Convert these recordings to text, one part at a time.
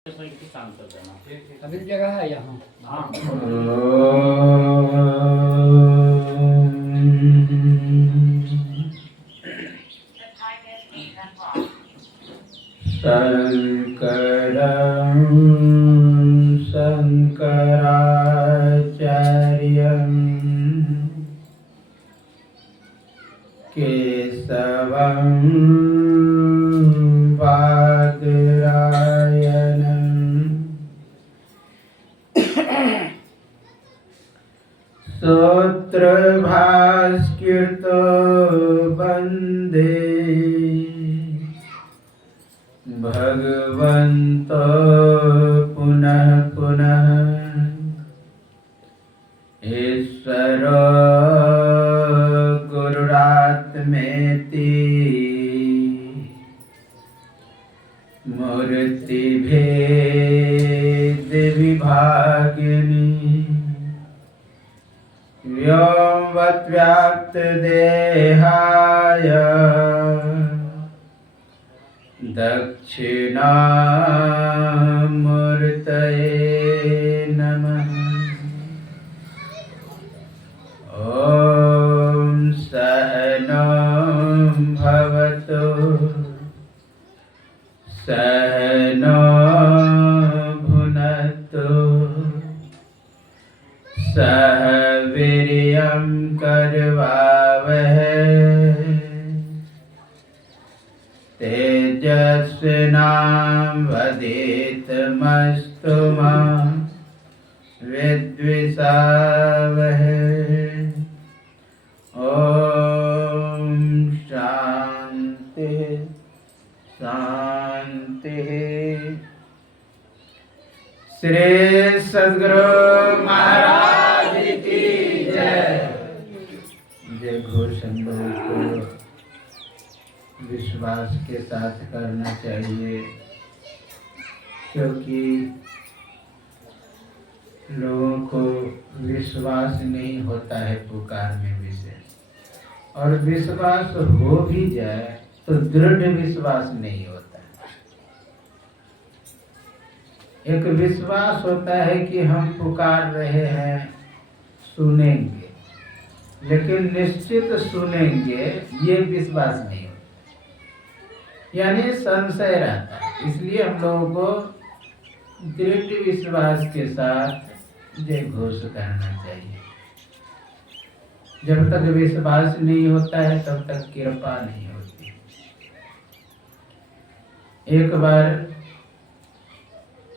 शांत कर देना। अभी जगह है यहाँ। हाँ शंकरं शंकराचार्यं केशवं बादरायणं सूत्रभास्कृतो वन्दे भगवन्तो पुनः पुनः ईश्वरो गुरुरात्मेति मूर्तिभेद विभागिनी व्योमवद्व्याप्तदेहाय दक्षिणामूर्तये नमः। ॐ सहनो भवतु सहनो भुनक्तु सह वीर्यं करवावहै तेजस्विनावधीतमस्तु मा विद्विषावहै। ॐ शान्ति शान्ति। श्री सद्गुरु महाराज की जय। जय घोषण को विश्वास के साथ करना चाहिए, क्योंकि लोगों को विश्वास नहीं होता है पुकार में विशेष, और विश्वास हो भी जाए तो दृढ़ विश्वास नहीं होता है। एक विश्वास होता है कि हम पुकार रहे हैं सुनेंगे, लेकिन निश्चित सुनेंगे ये विश्वास नहीं होता, यानी संशय रहता है। इसलिए हम लोगों को दृढ़ विश्वास के साथ जय घोष करना चाहिए। जब तक विश्वास नहीं होता है तब तक कृपा नहीं होती। एक बार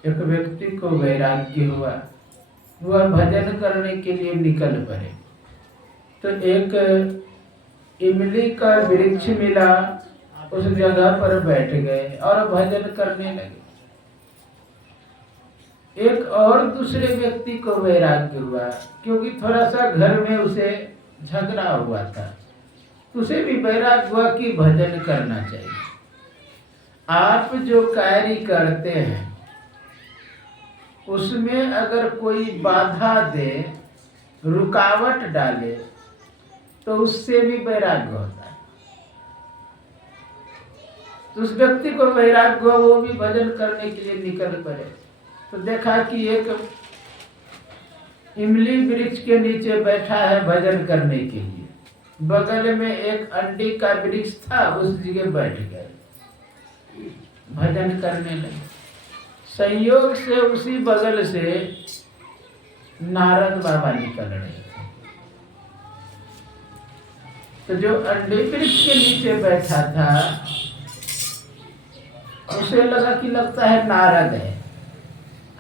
एक व्यक्ति को वैराग्य हुआ, वह भजन करने के लिए निकल पड़े। तो एक इमली का वृक्ष मिला, उस जगह पर बैठ गए और भजन करने लगे। एक और दूसरे व्यक्ति को वैराग्य हुआ, क्योंकि थोड़ा सा घर में उसे झगड़ा हुआ था, उसे भी वैराग्य हुआ कि भजन करना चाहिए। आप जो कार्य करते हैं उसमें अगर कोई बाधा दे, रुकावट डाले, तो उससे भी वैराग्य होता है। तो उस व्यक्ति को वैराग्य हुआ, वो भी भजन करने के लिए निकल पड़े। तो देखा कि एक इमली वृक्ष के नीचे बैठा है भजन करने के लिए, बगल में एक अंडी का वृक्ष था, उस जगह बैठ गए, भजन करने लगे। संयोग से उसी बगल से नारद बाबा निकल रहे थे। तो जो अंडे वृक्ष के नीचे बैठा था उसे लगा कि लगता है नारद है।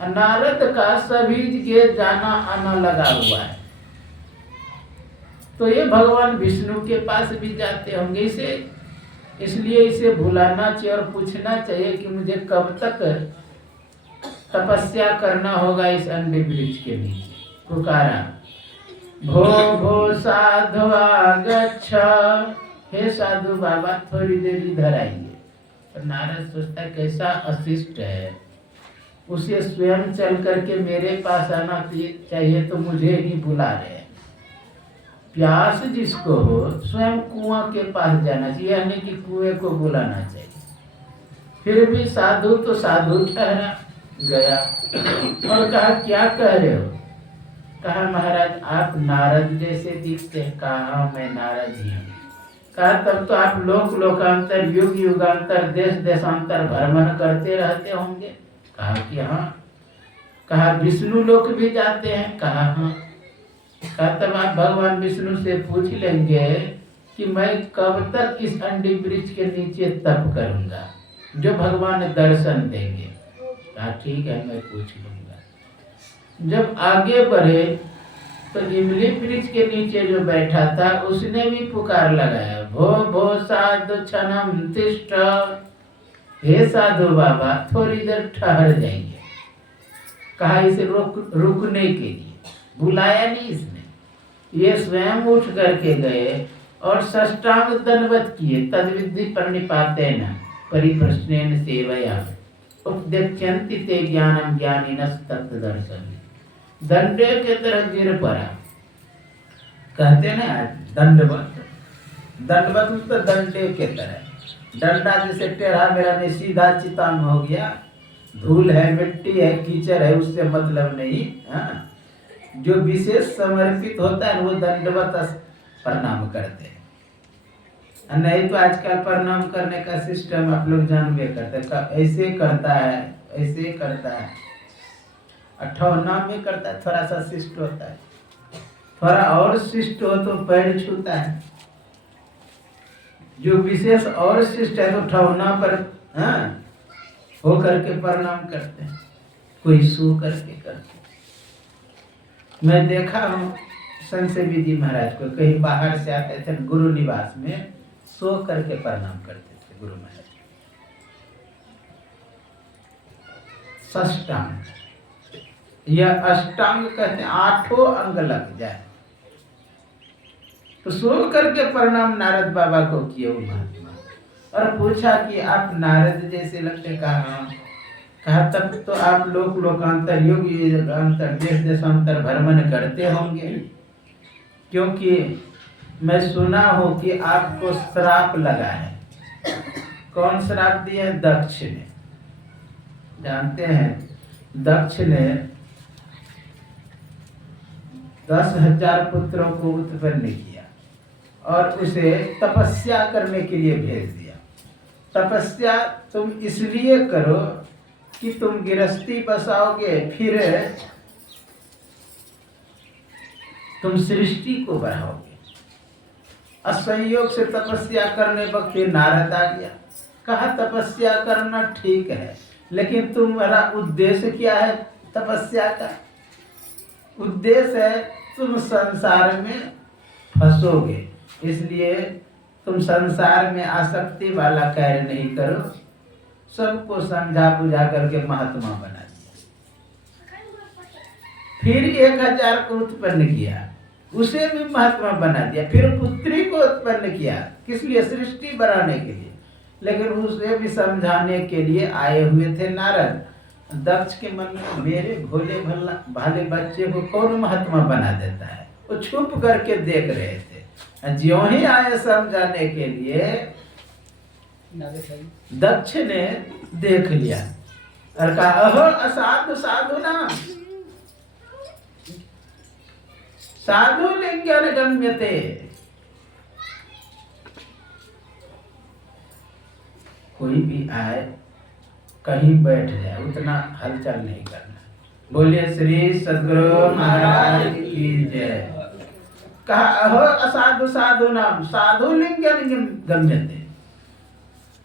नारद का सभी जगह जाना आना लगा हुआ है, तो ये भगवान विष्णु के पास भी जाते होंगे, इसलिए इसे बुलाना चाहिए और पूछना चाहिए कि मुझे कब तक तपस्या करना होगा इस अंडे वृक्ष के नीचे। पुकारा, भो भो साधु आगच्छ, हे साधु बाबा थोड़ी देर इधर आइए। तो नारद सोचता कैसा अशिष्ट है, उसे स्वयं चल करके मेरे पास आना चाहिए, तो मुझे ही बुला रहे हैं। प्यास जिसको हो स्वयं कुआं के पास जाना चाहिए, यानी कि कुएं को बुलाना चाहिए। फिर भी साधु तो साधु ठहरा, गया और कहा क्या कह रहे हो? कहा महाराज आप नारद जैसे दिखते हैं। कहा हाँ मैं नारद ही हूँ। कहा तब तो आप लोक लोकांतर युग युगांतर देश देशांतर भ्रमण करते रहते होंगे। कहा कि हाँ। कहा विष्णु लोक भी जाते हैं। कहा हाँ। कहा तब आप भगवान विष्णु से पूछ लेंगे कि मैं कब तक इस अंडी वृक्ष के नीचे तप करूंगा जो भगवान दर्शन देंगे। कहा ठीक है मैं पूछ लूंगा। जब आगे बढ़े तो इमली वृक्ष के नीचे जो बैठा था उसने भी पुकार लगाया, भो भो साधु क्षणम तिष्ठ। हे साधु बाबा थोड़ी देर ठहर जाइए। कहा इसे रुकने के लिए। बुलाया नहीं इसने। ये स्वयं उठ करके गए और साष्टांग दंडवत किए। तद्विधि प्रणिपातेन परिप्रश्नेन सेवया उपदेक्ष्यन्ति ते ज्ञानम ज्ञानिनः तत्दर्शनम्। दंडे के तरह गिर पड़ा। कहते ना दंडवत। दंडवत तो दंडे के तरह। डंडा जैसे टेढ़ा मेरा नहीं सीधा चितान हो गया। धूल है मिट्टी है कीचड़ है उससे मतलब नहीं। हाँ? जो विशेष समर्पित होता है वो दंडवत प्रणाम करते हैं। नहीं तो आजकल प्रणाम करने का सिस्टम आप लोग जानबे करते हैं। ऐसे करता है ऐसे करता है। अठौना में करता है थोड़ा सा शिष्ट होता है। थोड़ा और शिष्ट हो तो पैर छूता है। जो विशेष और शिष्ट है तो ठौना पर हो करके प्रणाम करते हैं। कोई सो करके करते। मैं देखा हूँ संशय विधि महाराज को कहीं बाहर से आते थे गुरु निवास में सो करके प्रणाम करते थे गुरु महाराज। षष्टांग या अष्टांग कहते हैं 8 अंग लग जाए तो सो करके प्रणाम नारद बाबा को किए वो महात्मा। और पूछा कि आप नारद जैसे लगते। कहा तब तो आप लोक लोकांतर युग युगांतर देश देशांतर भ्रमण करते होंगे क्योंकि मैं सुना हूं कि आपको श्राप लगा है। कौन श्राप दिया है? दक्ष ने। जानते हैं दक्ष ने 10,000 पुत्रों को उत्पन्न किया और उसे तपस्या करने के लिए भेज दिया। तपस्या तुम इसलिए करो कि तुम गृहस्थी बसाओगे फिर तुम सृष्टि को बढ़ाओगे। असंयोग से तपस्या करने वक्त नारद आ गया। कहा तपस्या करना ठीक है लेकिन तुम्हारा उद्देश्य क्या है? तपस्या का उद्देश्य है तुम संसार में फंसोगे इसलिए तुम संसार में आसक्ति वाला कार्य नहीं करो। सबको समझा बुझा करके महात्मा बना दिया। फिर 1,000 को उत्पन्न किया उसे भी महात्मा बना दिया। फिर पुत्री को उत्पन्न किया किस लिए? सृष्टि बनाने के लिए। लेकिन उसे भी समझाने के लिए आए हुए थे नारद। दक्ष के मन में मेरे भोले भाले बच्चे को कौन महात्मा बना देता है। वो छुप करके देख रहे थे। ज्यों ही आए समझाने के लिए दक्ष ने देख लिया और कहा अहो असाधु साधु ना साधु लिंगन गम्यते। कोई भी आए कहीं बैठ जाए उतना हलचल नहीं करना। बोलिए श्री सद्गुरु महाराज की जय। कहा अहो असाधु साधु नाम साधु लिंगन गम्यते।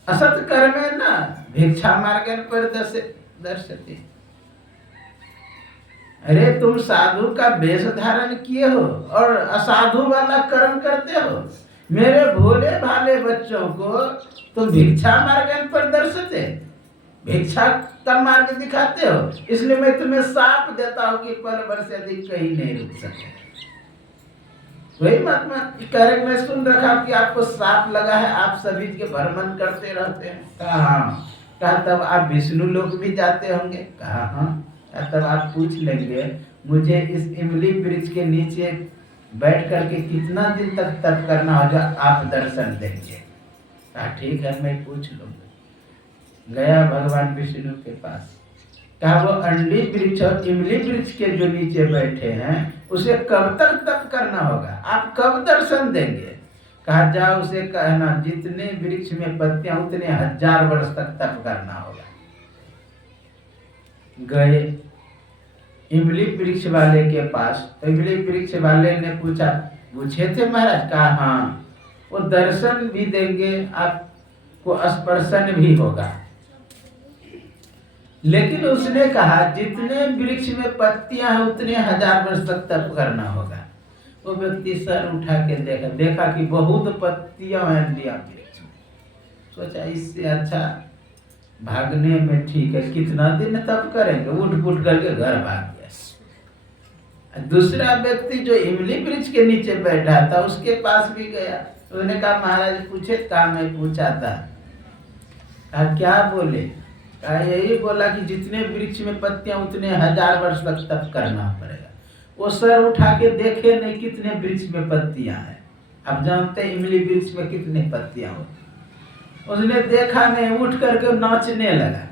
असत कर्मे न भिक्षा मार्गन पर दर्शते। अरे तुम साधु का वेश धारण किए हो और असाधु वाला कर्म करते हो। मेरे भोले भाले बच्चों को तुम भिक्षा मार्गन पर दर्शते भिक्षा का मार्ग दिखाते हो। इसलिए मैं तुम्हें साप देता हूं कि पल भर से अधिक कहीं नहीं रुक सकते। वही महात्मा कह रहे मैं सुन रखा कि आपको श्राप लगा है आप सभी के भ्रमण करते रहते हैं। कहा हाँ। कहा तब आप विष्णु लोक भी जाते होंगे। कहा हाँ। तब आप पूछ लेंगे मुझे इस इमली वृक्ष के नीचे बैठ करके कितना दिन तक तप करना होगा आप दर्शन देंगे। कहा ठीक है मैं पूछ लूंगा। गया भगवान विष्णु के पास। कहा वो अंडी वृक्ष और इमली वृक्ष के जो नीचे बैठे हैं उसे कब तक तप करना होगा, आप कब दर्शन देंगे? कहा जाओ उसे कहना जितने वृक्ष में पत्तियां उतने 1000 वर्ष तक तप करना होगा। गए इमली वृक्ष वाले के पास, तो इमली वृक्ष वाले ने पूछे थे महाराज? कहा हाँ, वो दर्शन भी देंगे, आपको स्पर्शन भी होगा। लेकिन उसने कहा जितने वृक्ष में पत्तियां हैं उतने 1000 वर्ष तक तप करना होगा। वो व्यक्ति सर उठा के देखा कि बहुत पत्तियां हैं लिया वृक्ष में। सोचा इससे अच्छा भागने में ठीक है, कितना दिन तप करेंगे, उठ पुट करके घर भाग गया। दूसरा व्यक्ति जो इमली वृक्ष के नीचे बैठा था उसके पास भी गया। उसने कहा महाराज पूछे? कहा मैं पूछा था। कहा क्या बोले? कहा यही बोला कि जितने वृक्ष में पत्तियां उतने 1000 वर्ष तक तप करना पड़ेगा। वो सर उठा के देखे नहीं कितने वृक्ष में पत्तियां हैं। आप जानते हैं इमली वृक्ष में कितने पत्तियां होती। उसने देखा नहीं, उठ करके नाचने लगा,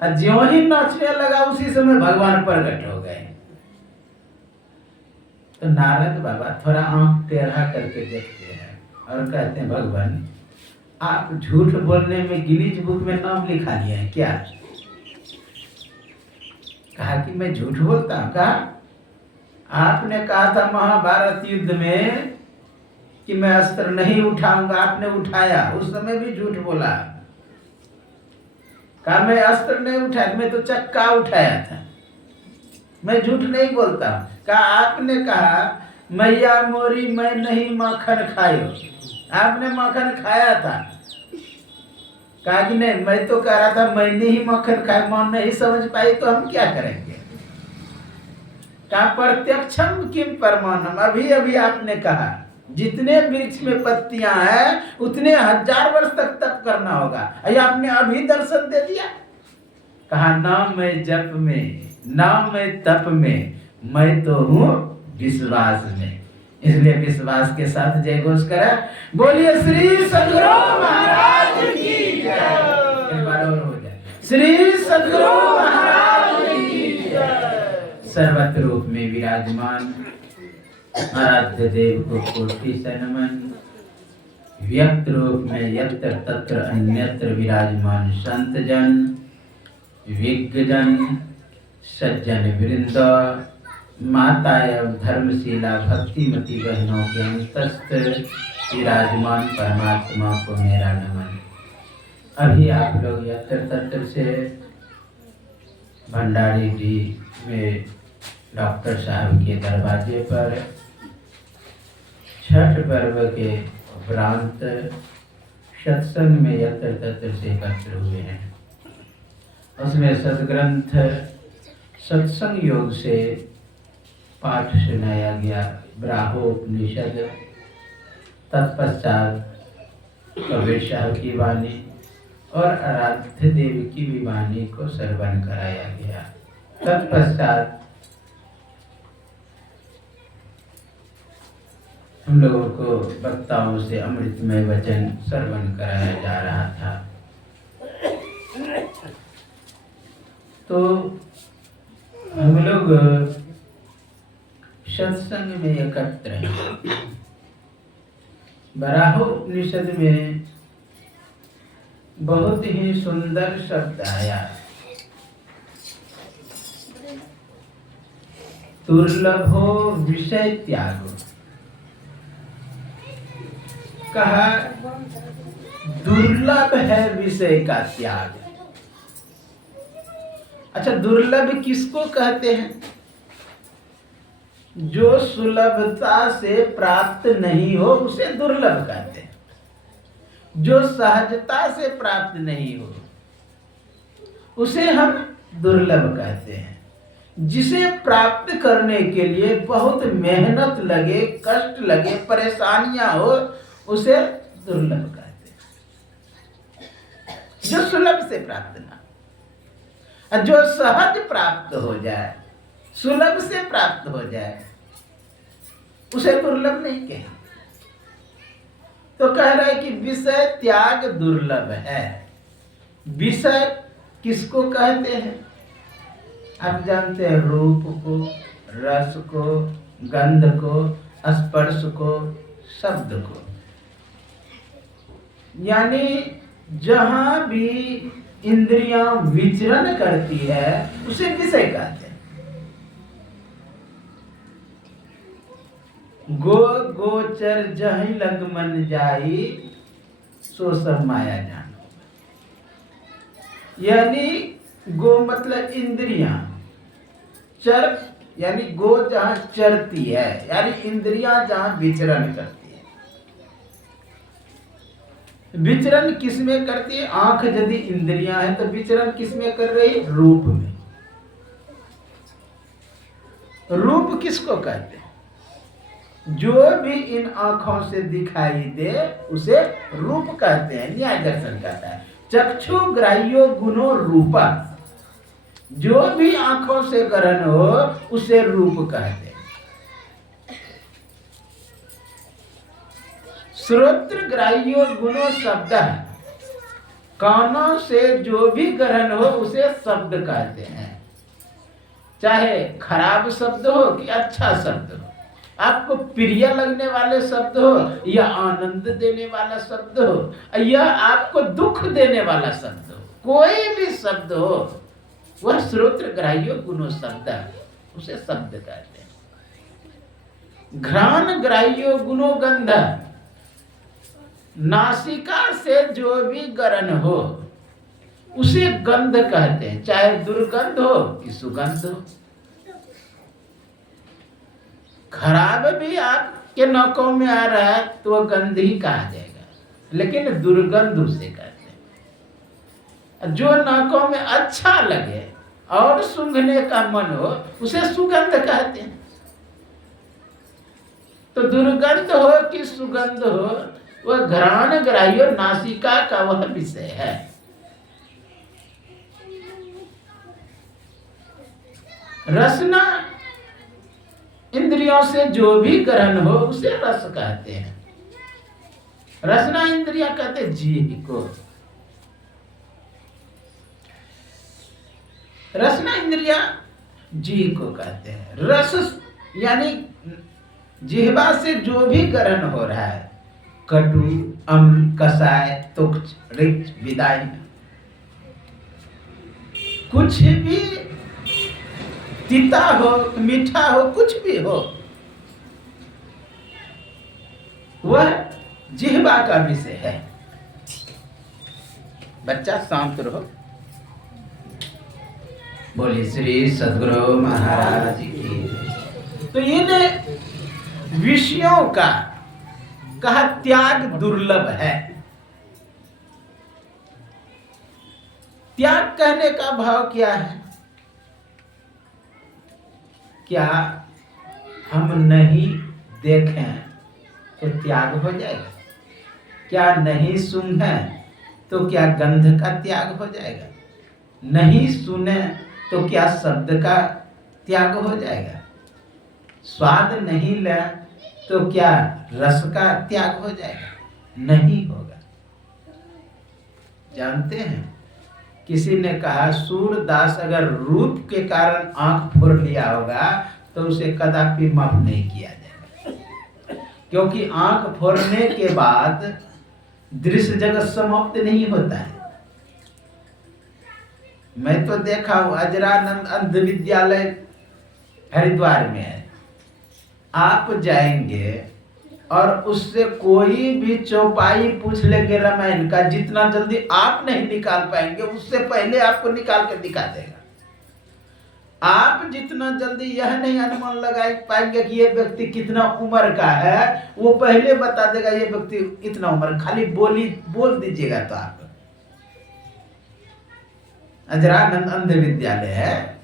और ज्यों ही नाचने लगा उसी समय भगवान प्रकट हो गए। तो नारद बाबा थोड़ा आंख टेढ़ा करके देखते हैं और कहते हैं भगवान आप झूठ बोलने में गिनीज बुक में नाम लिखा लिया है क्या? कहा कि मैं झूठ बोलता हूँ? कहा आपने कहा था महाभारत युद्ध में कि मैं अस्त्र नहीं उठाऊंगा, आपने उठाया, उस समय भी झूठ बोला। कहा मैं अस्त्र नहीं उठाया, मैं तो चक्का उठाया था, मैं झूठ नहीं बोलता। कहा आपने कहा मैया मोरी मैं नहीं माखन खायो, आपने माखन खाया था। कहा कि नहीं, मैं तो कह रहा था मैंने ही माखन खाया, मन नहीं समझ पाई तो हम क्या करेंगे? कहा प्रत्यक्षम किम परमाणम, अभी अभी आपने कहा जितने वृक्ष में पत्तियां हैं उतने 1000 वर्ष तक तप करना होगा, अरे आपने अभी दर्शन दे दिया। कहा ना मैं जप में, ना मैं तप में, मैं तो हूँ विश्वास में। इसलिए विश्वास के साथ जय घोष करा, बोलिए श्री सद्गुरु महाराज की जय। एक बार और हो जाए, श्री सद्गुरु महाराज की जय। सर्वत्र रूप में विराजमान आराध्य देव को कोटि से नमन। व्यक्त रूप में यत्र तत्र अन्यत्र विराजमान संत जन, विज्ञ जन, सज्जन वृंद, माता एवं धर्मशीला भक्तिमती बहनों के अंतस्थ विराजमान परमात्मा को मेरा नमन। अभी आप लोग यत्र तत्र से भंडारी जी में डॉक्टर साहब के दरवाजे पर छठ पर्व के उपरांत सत्संग में यत्र तत्र से एकत्र हुए हैं। उसमें सदग्रंथ सत्संग योग से पाठ सुनाया गया, ब्राह्मोपनिषद, तत्पश्चात कबीर साहब की वाणी और आराध्य देवी की भी वाणी को श्रवण कराया गया। तत्पश्चात हम लोगों को वक्ताओं से अमृतमय वचन श्रवण कराया जा रहा था। तो हम लोग सत्संग में एकत्र हैं। बराहोपनिषद में बहुत ही सुंदर शब्द आया, दुर्लभो विषय त्यागो। कहा दुर्लभ है विषय का त्याग। अच्छा, दुर्लभ किसको कहते हैं? जो सुलभता से प्राप्त नहीं हो उसे दुर्लभ कहते हैं। जो सहजता से प्राप्त नहीं हो उसे हम दुर्लभ कहते हैं। जिसे प्राप्त करने के लिए बहुत मेहनत लगे, कष्ट लगे, परेशानियां हो, उसे दुर्लभ कहते हैं। जो सुलभ से प्राप्त ना, और जो सहज प्राप्त हो जाए, सुलभ से प्राप्त हो जाए, उसे दुर्लभ नहीं कहते। तो कह रहा है कि विषय त्याग दुर्लभ है। विषय किसको कहते हैं? आप जानते हैं रूप को, रस को, गंध को, स्पर्श को, शब्द को, यानी जहां भी इंद्रियां विचरण करती है उसे विषय कहते हैं। गो गोचर जहीं लग मन जाई, सो सब माया जानो। यानी गो मतलब इंद्रियां, चर यानी गो जहां चरती है, यानी इंद्रियां जहां विचरण करती है। विचरण किस में करती है? आंख यदि इंद्रियां है तो विचरण किस में कर रही है? रूप में। रूप किसको कहते हैं? जो भी इन आंखों से दिखाई दे उसे रूप कहते हैं। न्याय दर्शन कहता है चक्षु ग्राह्यो गुणो रूपा, जो भी आंखों से ग्रहण हो उसे रूप कहते हैं। श्रोत्र ग्राह्यो गुणो शब्द, कानों से जो भी ग्रहण हो उसे शब्द कहते हैं। चाहे खराब शब्द हो कि अच्छा शब्द हो, आपको प्रिय लगने वाले शब्द हो या आनंद देने वाला शब्द हो या आपको दुख देने वाला शब्द हो, कोई भी शब्द हो वह श्रोत्र ग्राह्यो गुणो शब्द, उसे शब्द कहते हैं। घ्राण ग्राह्यो गुणो गंध, नासिका से जो भी ग्रहण हो उसे गंध कहते हैं, चाहे दुर्गंध हो कि सुगंध हो। खराब भी आपके नाकों में आ रहा है तो वह गंध ही कहा जाएगा, लेकिन दुर्गंध उसे कहते हैं। जो नाकों में अच्छा लगे और सूंघने का मन हो उसे सुगंध कहते हैं। तो दुर्गंध हो कि सुगंध हो, वह घ्राण ग्राह्य नासिका का वह विषय है। रसना इंद्रियों से जो भी ग्रहण हो उसे रस कहते हैं। रसना इंद्रिया कहते हैं जीभ को। रसना इंद्रिया जीभ को कहते हैं। रस यानी जिह्वा से जो भी ग्रहण हो रहा है, कटु, अम्ल, कषाय, तुक्ष, रिक्त, विदाई, कुछ भी तीता हो, मीठा हो, कुछ भी हो, वह जिह्वा का विषय है। बच्चा शांत रहो। बोले श्री सद्गुरु महाराज की। तो इन विषयों का कहा त्याग दुर्लभ है। त्याग कहने का भाव क्या है? क्या हम नहीं देखें तो त्याग हो जाएगा? क्या नहीं सूंघें तो क्या गंध का त्याग हो जाएगा? नहीं सुने तो क्या शब्द का त्याग हो जाएगा? स्वाद नहीं ले तो क्या रस का त्याग हो जाएगा? नहीं होगा। जानते हैं, किसी ने कहा सूरदास अगर रूप के कारण आंख फोड़ लिया होगा तो उसे कदापि माफ नहीं किया जाएगा, क्योंकि आंख फोड़ने के बाद दृश्य जगत समाप्त नहीं होता है। मैं तो देखा हूं, अजरानंद अंध विद्यालय हरिद्वार में है। आप जाएंगे और उससे कोई भी चौपाई पूछ लेंगे रामायण का, जितना जल्दी आप नहीं निकाल पाएंगे उससे पहले आपको निकाल के दिखा देगा। आप जितना जल्दी यह नहीं अनुमान लगा पाएंगे कि ये व्यक्ति कितना उम्र का है, वो पहले बता देगा ये व्यक्ति इतना उम्र। खाली बोल दीजिएगा तो आप। अजरानंद अंध विद्यालय है,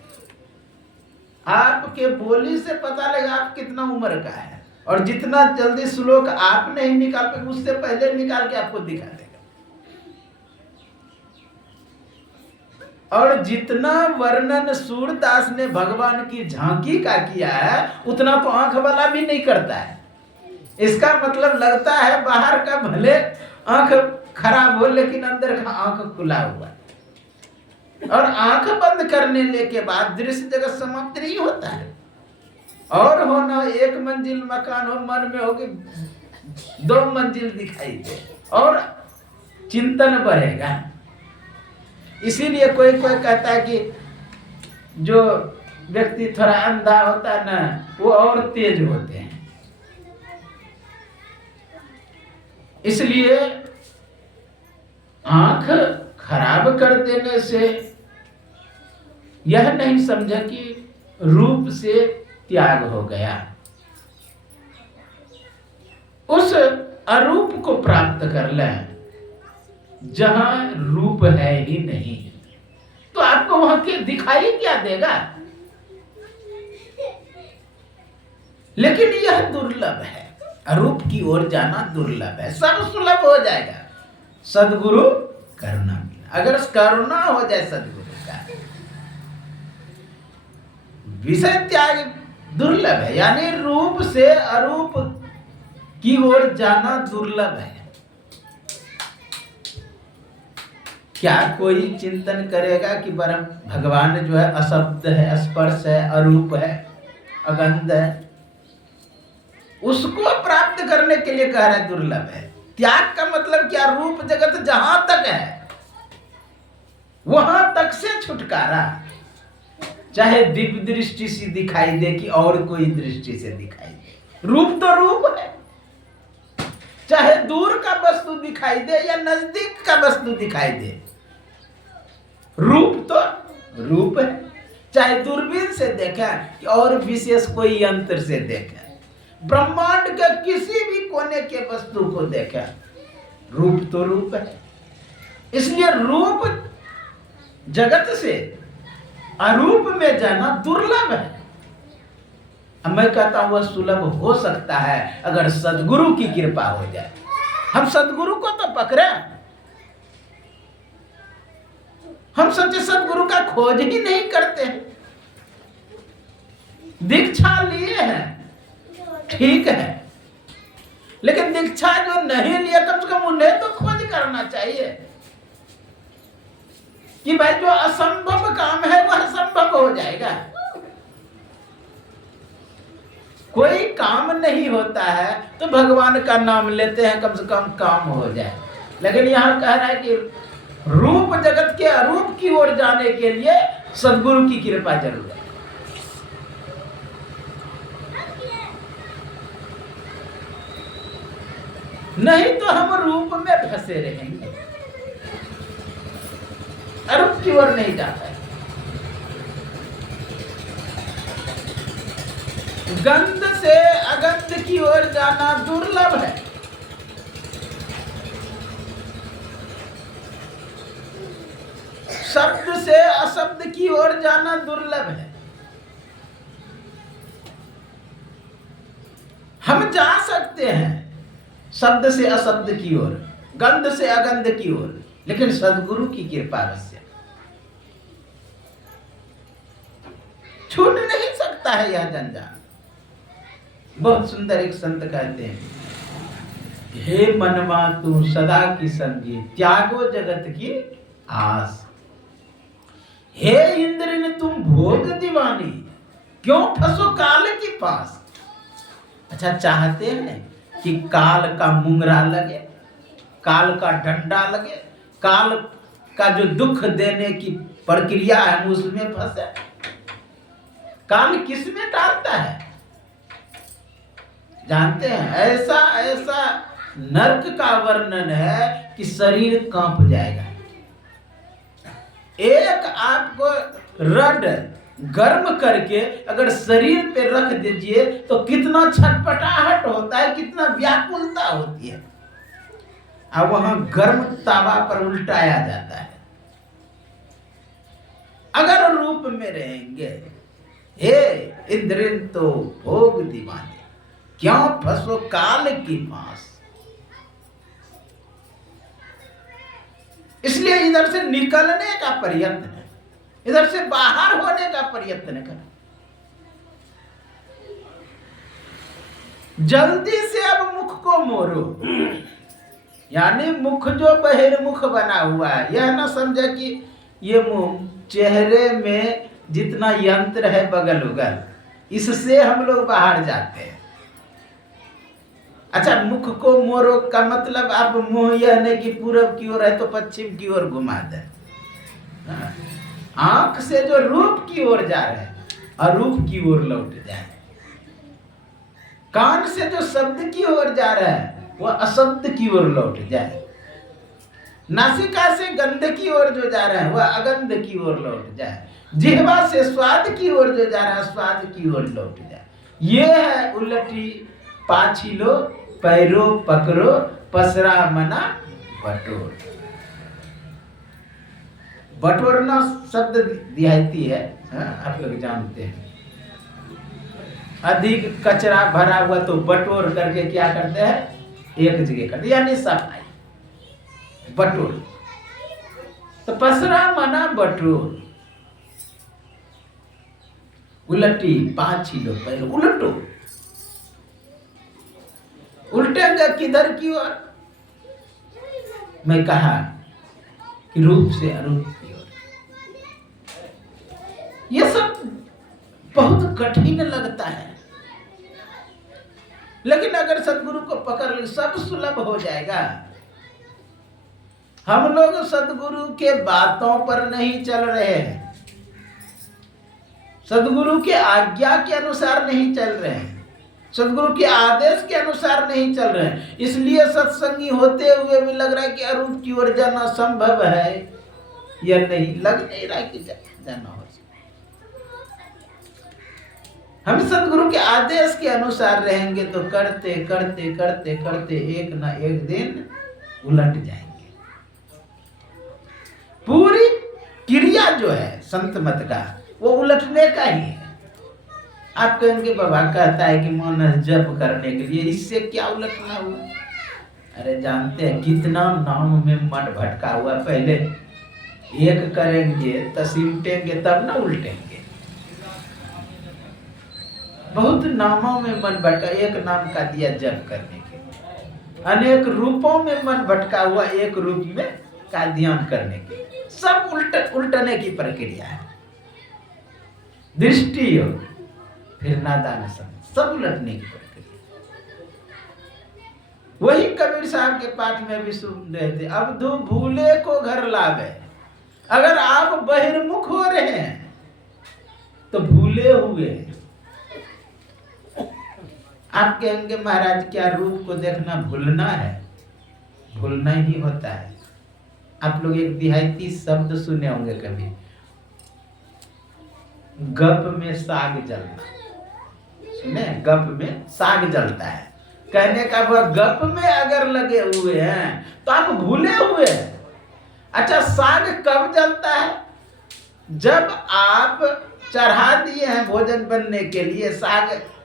आपके बोली से पता लगा आप कितना उम्र का है, और जितना जल्दी श्लोक आप नहीं निकाल पाएंगे उससे पहले निकाल के आपको दिखा देगा। और जितना वर्णन सूरदास ने भगवान की झांकी का किया है उतना तो आंख वाला भी नहीं करता है। इसका मतलब लगता है बाहर का भले आंख खराब हो लेकिन अंदर का आंख खुला हुआ है। और आंख बंद करने के बाद दृश्य जगत समाप्त नहीं होता है। और हो ना 1 मंजिल मकान हो, मन में हो कि 2 मंजिल दिखाई दे और चिंतन बढ़ेगा। इसीलिए कोई कहता है कि जो व्यक्ति थोड़ा अंधा होता है ना, वो और तेज होते हैं। इसलिए आंख खराब कर देने से यह नहीं समझा कि रूप से त्याग हो गया। उस अरूप को प्राप्त कर लें जहां रूप है ही नहीं, तो आपको वहां के दिखाई क्या देगा। लेकिन यह दुर्लभ है, अरूप की ओर जाना दुर्लभ है। सब सुलभ हो जाएगा सदगुरु करुणा मिला। अगर करुणा हो जाए सदगुरु का, विषय त्याग दुर्लभ है, यानी रूप से अरूप की ओर जाना दुर्लभ है। क्या कोई चिंतन करेगा कि भगवान जो है अशब्द है, स्पर्श है, अरूप है, अगंध है, उसको प्राप्त करने के लिए कह रहे दुर्लभ है। त्याग का मतलब क्या, रूप जगत जहां तक है वहां तक से छुटकारा, चाहे दिव्य दृष्टि से दिखाई दे कि और कोई दृष्टि से दिखाई दे। रूप तो रूप है, चाहे दूर का वस्तु दिखाई दे या नजदीक का वस्तु दिखाई दे, रूप तो रूप है। चाहे दूरबीन से देखें और विशेष कोई यंत्र से देखें, ब्रह्मांड के किसी भी कोने के वस्तु को देखें, रूप तो रूप है। इसलिए रूप जगत से अरूप में जाना दुर्लभ है। मैं कहता हूं वह सुलभ हो सकता है अगर सदगुरु की कृपा हो जाए। हम सदगुरु को तो पकड़े, हम सच्चे सदगुरु का खोज ही नहीं करते हैं। दीक्षा लिए हैं ठीक है, लेकिन दीक्षा जो नहीं लिया कम से कम उन्हें तो खोज करना चाहिए कि भाई जो असंभव काम है वह संभव हो जाएगा। कोई काम नहीं होता है तो भगवान का नाम लेते हैं, कम से कम काम हो जाए। लेकिन यहां कह रहा है कि रूप जगत के अरूप की ओर जाने के लिए सद्गुरु की कृपा जरूर है। नहीं तो हम रूप में फंसे रहेंगे, अरूप की ओर नहीं जाता है। गंध से अगंध की ओर जाना दुर्लभ है। शब्द से अशब्द की ओर जाना दुर्लभ है। हम जा सकते हैं शब्द से अशब्द की ओर, गंध से अगंध की ओर, लेकिन सद्गुरु की कृपा अवश्य छूट नहीं सकता है यह जंजाल। बहुत सुंदर एक संत कहते हैं, हे मनवा तू सदा की संगी, त्यागो जगत की आस। हे इंद्र तुम भोग दीवानी, क्यों फंसो काल के पास। अच्छा, चाहते हैं कि काल का मुंगरा लगे, काल का डंडा लगे, काल का जो दुख देने की प्रक्रिया है उसमें फंसे। काल किस में डालता है जानते हैं? ऐसा ऐसा नरक का वर्णन है कि शरीर कांप जाएगा। एक आपको रड गर्म करके अगर शरीर पे रख दीजिए तो कितना छटपटाहट होता है, कितना व्याकुलता होती है। अब वहां गर्म तावा पर उल्टाया जाता है। अगर रूप में रहेंगे, हे इंद्रिन तो भोग दीवाने, क्यों फंसो काल की फांस। इसलिए इधर से निकलने का प्रयत्न है, इधर से बाहर होने का प्रयत्न कर। जल्दी से अब मुख को मोड़ो, यानी मुख जो बहिर्मुख बना हुआ है, यह ना समझे कि ये मुंह चेहरे में जितना यंत्र है बगल उगल, इससे हम लोग बाहर जाते हैं। अच्छा, मुख को मोरो का मतलब आप मुंह यह नहीं कि पूरब की ओर है तो पश्चिम की ओर घुमा दें। आंख से जो रूप की ओर जा रहे हैं अरूप की ओर लौट जाए। कान से जो शब्द की ओर जा रहा है वह अशब्द की ओर लौट जाए। नासिका से गंध की ओर जो जा रहा है वह अगंध की ओर लौट जाए। जिह्वा से स्वाद की ओर जो जा रहा है स्वाद की ओर लौट जाए। ये है उलटी पाछिलो पैरो पकड़ो पसरा मना बटोर। बटोरना शब्द देहाती है, आप लोग जानते हैं। अधिक कचरा भरा हुआ तो बटोर करके क्या करते हैं, एक जगह करते, यानी सफाई बटोर। तो पसरा मना बटोर। उलटी पाछिलो पैरो, उलटो। उल्टेंगे किधर की ओर? मैं कहा कि रूप से अरूप की ओर। ये सब बहुत कठिन लगता है, लेकिन अगर सदगुरु को पकड़ ले सब सुलभ हो जाएगा। हम लोग सदगुरु के बातों पर नहीं चल रहे हैं, सदगुरु के आज्ञा के अनुसार नहीं चल रहे हैं, सदगुरु के आदेश के अनुसार नहीं चल रहे हैं। इसलिए सत्संगी होते हुए भी लग रहा है कि अरूप की ओर जाना संभव है या नहीं, लग नहीं रहा कि जाना हो। हम सदगुरु के आदेश के अनुसार रहेंगे तो करते करते करते करते एक ना एक दिन उलट जाएंगे। पूरी क्रिया जो है संत मत का वो उलटने का ही है। आप कहेंगे बाबा कहता है कि मानस जप करने के लिए, इससे क्या उलटना हुआ? अरे जानते हैं कितना नाम में मन भटका हुआ। पहले एक करेंगे तो सिमटेंगे तब ना उल्टेंगे। बहुत नामों में मन भटका, एक नाम का दिया जप करने के। अनेक रूपों में मन भटका हुआ, एक रूप में का ध्यान करने के। सब उल्टने की प्रक्रिया है। दृष्टि हो फिर नादान सब उलटने की प्रक्रिया। वही कबीर साहब के पाठ में भी सुन रहे थे, अब दो भूले को घर लावे। अगर आप बहिर्मुख हो रहे हैं तो भूले हुए हैं। आप कहेंगे महाराज क्या रूप को देखना भूलना है? भूलना ही होता है। आप लोग एक देहाती शब्द सुने होंगे कभी, गप में साग जलना। सुने? गप में साग जलता है। कहने का वह गप में अगर लगे हुए हैं तो आप भूले हुए हैं। अच्छा, साग कब जलता है? जब आप चढ़ा दिए हैं भोजन बनने के लिए।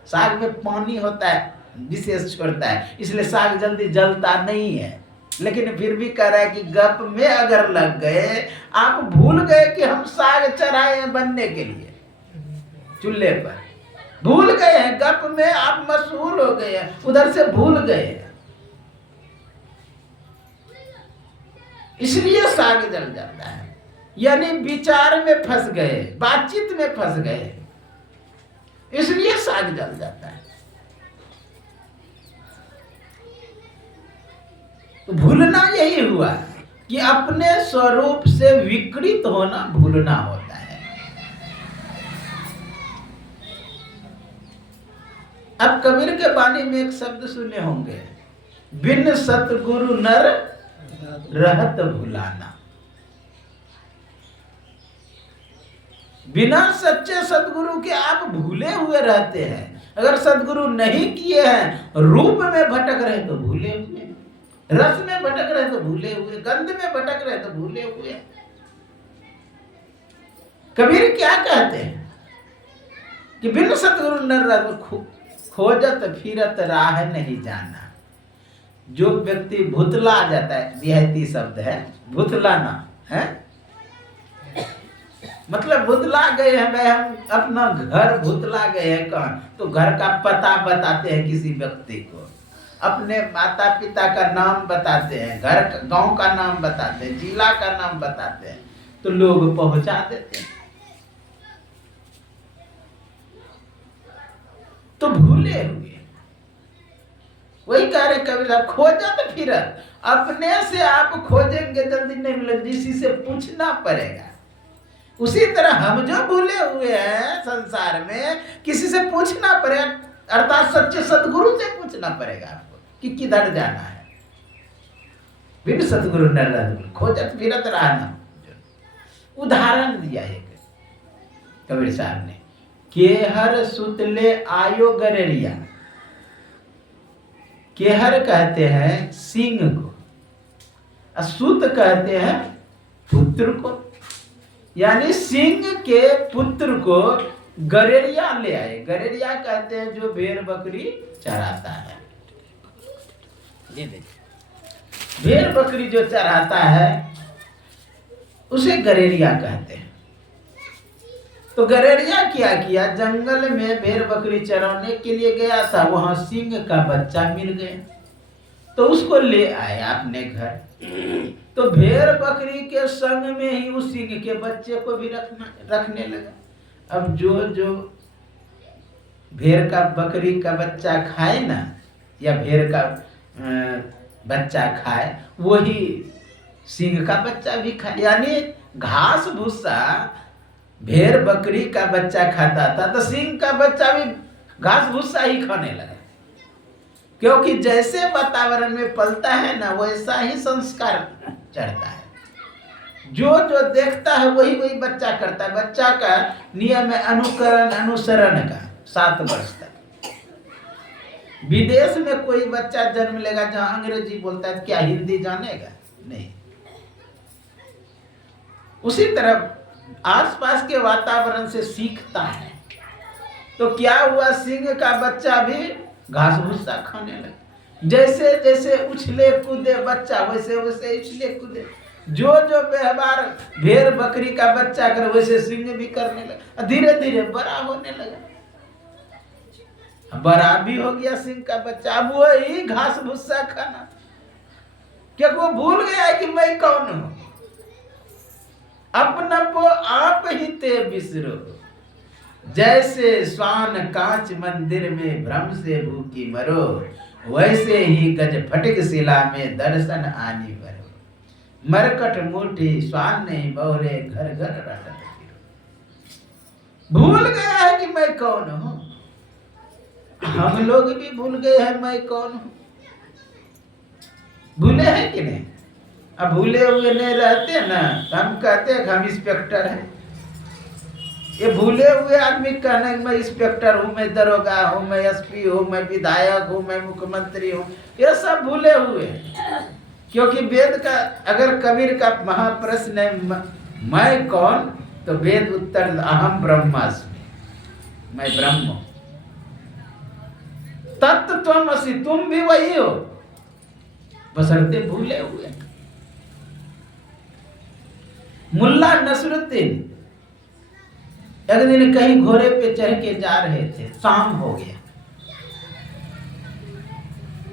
साग में पानी होता है, विशेष छोड़ता है, इसलिए साग जल्दी जलता नहीं है। लेकिन फिर भी कह रहा है कि गप में अगर लग गए, आप भूल गए कि हम साग चढ़ाए हैं बनने के लिए चूल्हे पर, भूल गए हैं। गप में आप मशहूर हो गए हैं, उधर से भूल गए हैं, इसलिए साग जल जाता है। यानी विचार में फंस गए, बातचीत में फंस गए, इसलिए साग जल जाता है। तो भूलना यही हुआ कि अपने स्वरूप से विकृत होना भूलना होता है। अब कबीर के वाणी में एक शब्द सुने होंगे, बिन सतगुरु नर रहत भुलाना। बिना सच्चे सदगुरु के आप भूले हुए रहते हैं। अगर सदगुरु नहीं किए हैं, रूप में भटक रहे तो भूले हुए, रस में भटक रहे तो भूले हुए, गंध में भटक रहे तो भूले हुए। कबीर क्या कहते हैं कि बिन सतगुरु नर रहत खोजत फिरत राह नहीं जाना। जो व्यक्ति भुतला जाता है, देहाती शब्द है भुतलाना है, मतलब भुतला गए हैं भाई, हम अपना घर भुतला गए हैं। कहाँ? तो घर का पता बताते हैं किसी व्यक्ति को, अपने माता पिता का नाम बताते हैं, घर गांव का नाम बताते हैं, जिला का नाम बताते हैं। तो लोग पहुंचा देते हैं। तो भूले हुए वही कह रहे कबीर साहब, खोजत फिरत, अपने से आप खोजेंगे जल्दी नहीं मिलेगा, किसी से पूछना पड़ेगा। उसी तरह हम जो भूले हुए हैं संसार में, किसी से पूछना पड़ेगा, अर्थात सच्चे सदगुरु से पूछना पड़ेगा आपको कि किधर जाना है। बिन सदगुरु नर खोजत फिरत रहना। उदाहरण दिया एक कबीर साहब ने, केहर सुतले आयो गरेरिया। केहर कहते हैं सिंह को, असूत कहते हैं पुत्र को, यानी सिंह के पुत्र को गरेरिया ले आए। गरेरिया कहते हैं जो भेड़ बकरी चराता है, भेड़ बकरी जो चराता है उसे गरेरिया कहते हैं। तो गरेरिया क्या किया, जंगल में भेड़ बकरी चराने के लिए गया था, वहां सिंह का बच्चा मिल गया तो उसको ले आए अपने घर। तो भेड़ बकरी के संग में ही उस सिंह के बच्चे को भी रखने लगा। अब जो भेड़ का बकरी का बच्चा खाए ना, या भेड़ का बच्चा खाए, वही सिंह का बच्चा भी खाए। यानी घास भूसा भेड़ बकरी का बच्चा खाता था, तो सिंह का बच्चा भी घास भूसा ही खाने लगा। क्योंकि जैसे वातावरण में पलता है ना, वैसा ही संस्कार चढ़ता है। जो जो देखता है वही वही बच्चा करता है। बच्चा का नियम है अनुकरण अनुसरण का 7 वर्ष तक। विदेश में कोई बच्चा जन्म लेगा जहां अंग्रेजी बोलता है, क्या हिंदी जानेगा? नहीं। उसी तरह आसपास के वातावरण से सीखता है। तो क्या हुआ, सिंह का बच्चा भी घास भूसा खाने लगा। जैसे जैसे उछले कूदे बच्चा, वैसे वैसे उछले कूदे। जो जो व्यवहार भेड़ बकरी का बच्चा करे, वैसे सिंह भी करने लगा। धीरे धीरे बड़ा होने लगा, बड़ा भी हो गया सिंह का बच्चा। अब वही घास भूसा खाना, क्या वो भूल गया है कि मैं कौन हूं? अपना पो आप ही ते बिसरो, जैसे श्वान कांच मंदिर में भ्रम से भूखी मरो, वैसे ही गज फटिक शिला में दर्शन आनी भरो। मरकट मुठी श्वान नहीं बहुरे, घर घर रटत फिरो। भूल गया है कि मैं कौन हूं। हम लोग भी भूल गए हैं मैं कौन हूं। भूले हैं कि नहीं? अब भूले हुए नहीं रहते ना, हम कहते हैं हम इंस्पेक्टर हैं। ये भूले हुए आदमी कहना मैं इंस्पेक्टर हूँ, मैं दरोगा हूँ, मैं एसपी हूँ, मैं विधायक हूँ, मैं मुख्यमंत्री हूँ, ये सब भूले हुए हैं। क्योंकि वेद का अगर कबीर का महाप्रश्न है मैं कौन, तो वेद उत्तर अहम ब्रह्मास्मि, मैं ब्रह्म हूँ। तत्व त्वमसि, तुम भी वही हो, बशर्ते भूले हुए। मुल्ला नसरुद्दीन एक दिन कहीं घोड़े पे चढ़ के जा रहे थे, शाम हो गया।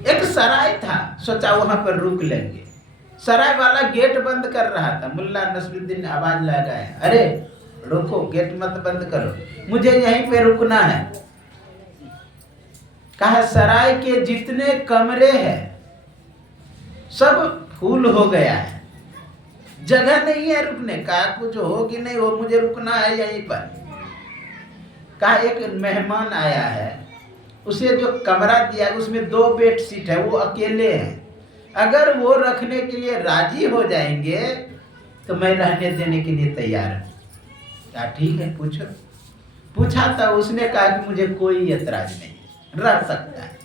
एक सराय था, सोचा वहां पर रुक लेंगे। सराय वाला गेट बंद कर रहा था। मुल्ला नसरुद्दीन ने आवाज लगाया, अरे रुको, गेट मत बंद करो, मुझे यहीं पे रुकना है। कहा सराय के जितने कमरे हैं सब फूल हो गया है, जगह नहीं है रुकने का, कुछ हो कि नहीं हो, मुझे रुकना है यहीं पर। कहा एक मेहमान आया है, उसे जो कमरा दिया उसमें 2 बेड शीट है, वो अकेले हैं। अगर वो रखने के लिए राजी हो जाएंगे तो मैं रहने देने के लिए तैयार हूँ। कहा ठीक है, पूछो। पूछा था, उसने कहा कि मुझे कोई एतराज नहीं, रह सकता है।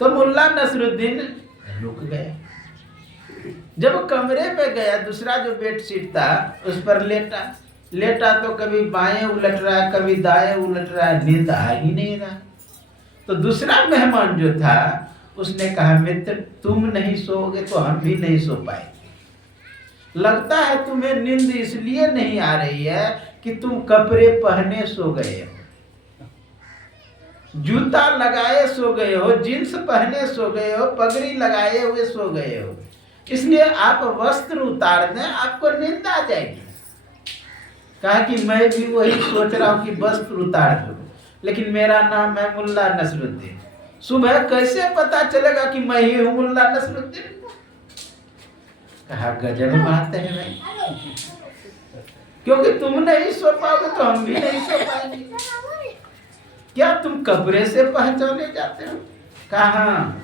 तो मुल्ला नसरुद्दीन रुक गया। जब कमरे में गया, दूसरा जो बेडशीट था उस पर लेटा तो कभी बाएं उलट रहा है, कभी दाएं उलट रहा है, नींद आ ही नहीं रहा। तो दूसरा मेहमान जो था उसने कहा मित्र, तुम नहीं सोओगे तो हम भी नहीं सो पाए। लगता है तुम्हें नींद इसलिए नहीं आ रही है कि तुम कपड़े पहने सो गए हो, जूता लगाए सो गए हो, जींस पहने सो गए हो, पगड़ी लगाए हुए सो गए हो। इसलिए आप वस्त्र उतार दें, आपको नींद आ जाएगी। कहा कि मैं भी वही सोच रहा हूँ कि वस्त्र उतार दूं, लेकिन मेरा नाम है मुल्ला नसरुद्दीन। सुबह कैसे पता चलेगा कि मैं ही हूँ मुल्ला नसरुद्दीन? कहा गजब बात है भाई, क्योंकि तुम नहीं सो पाओगे तो हम भी नहीं सो पाएंगे। क्या तुम कपड़े से पहचाने जाते हो? कहा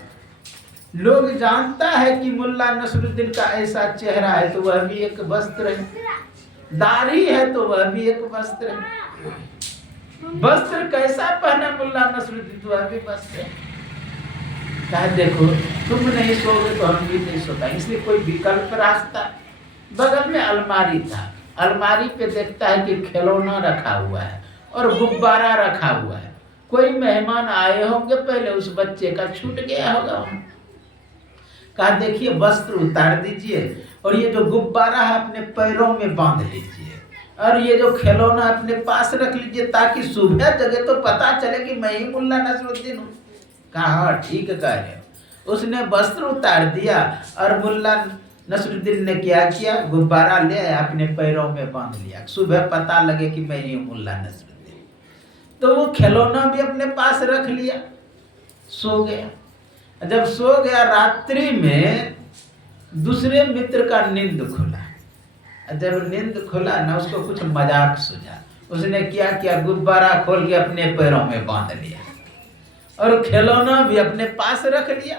लोग जानता है कि मुल्ला नसरुद्दीन का ऐसा चेहरा है तो वह भी एक वस्त्र है, दाढ़ी है तो वह भी एक वस्त्र है। वस्त्र कैसा पहना मुल्ला नसरुद्दीन, तो वह भी वस्त्र है। कहा देखो तुम नहीं सोओगे तो हम भी नहीं सोता, इसलिए कोई विकल्प रास्ता। बगल में अलमारी था, अलमारी पे देखता है कि खिलौना रखा हुआ है और गुब्बारा रखा हुआ है। कोई मेहमान आए होंगे, पहले उस बच्चे का छूट गया होगा। कहा देखिए वस्त्र उतार दीजिए और ये जो गुब्बारा है अपने पैरों में बांध लीजिए और ये जो खिलौना अपने पास रख लीजिए, ताकि सुबह जगह तो पता चले कि मैं ही मुल्ला नसरुद्दीन हूँ। कहा ठीक कह रहे हो। उसने वस्त्र उतार दिया और मुल्ला नसरुद्दीन ने क्या किया, गुब्बारा ले आया अपने पैरों में बांध लिया, सुबह पता लगे कि मैं ही हूँ मुल्ला नसरुद्दीन। तो वो खिलौना भी अपने पास रख लिया, सो गया। जब सो गया, रात्रि में दूसरे मित्र का नींद खुला। जब नींद खुला ना, उसको कुछ मजाक सूझा। उसने क्या किया, गुब्बारा खोल के अपने पैरों में बांध लिया और खिलौना भी अपने पास रख लिया।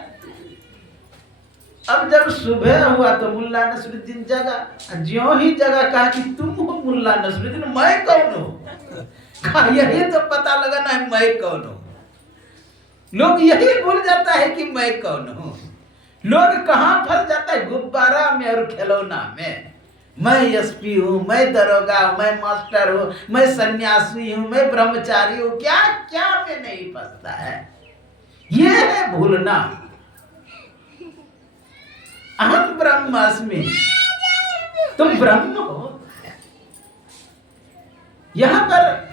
अब जब सुबह हुआ तो मुल्ला नसरुद्दीन जगा। ज्यों ही जगा कहा कि तुम हो मुल्ला नसरुद्दीन, मैं कौन हूँ? कहा यही तो पता लगा ना मैं कौन हूँ। लोग यही भूल जाता है कि मैं कौन हूँ। लोग कहाँ फंस जाता है, गुब्बारा में और खिलौना में। मैं एसपी हूँ, मैं दरोगा हूँ, मैं मास्टर हूँ, मैं सन्यासी हूँ, मैं ब्रह्मचारी हूँ, क्या क्या में नहीं फंसता है। ये है भूलना। अहम ब्रह्मास्मि, तुम ब्रह्म हो। यहां पर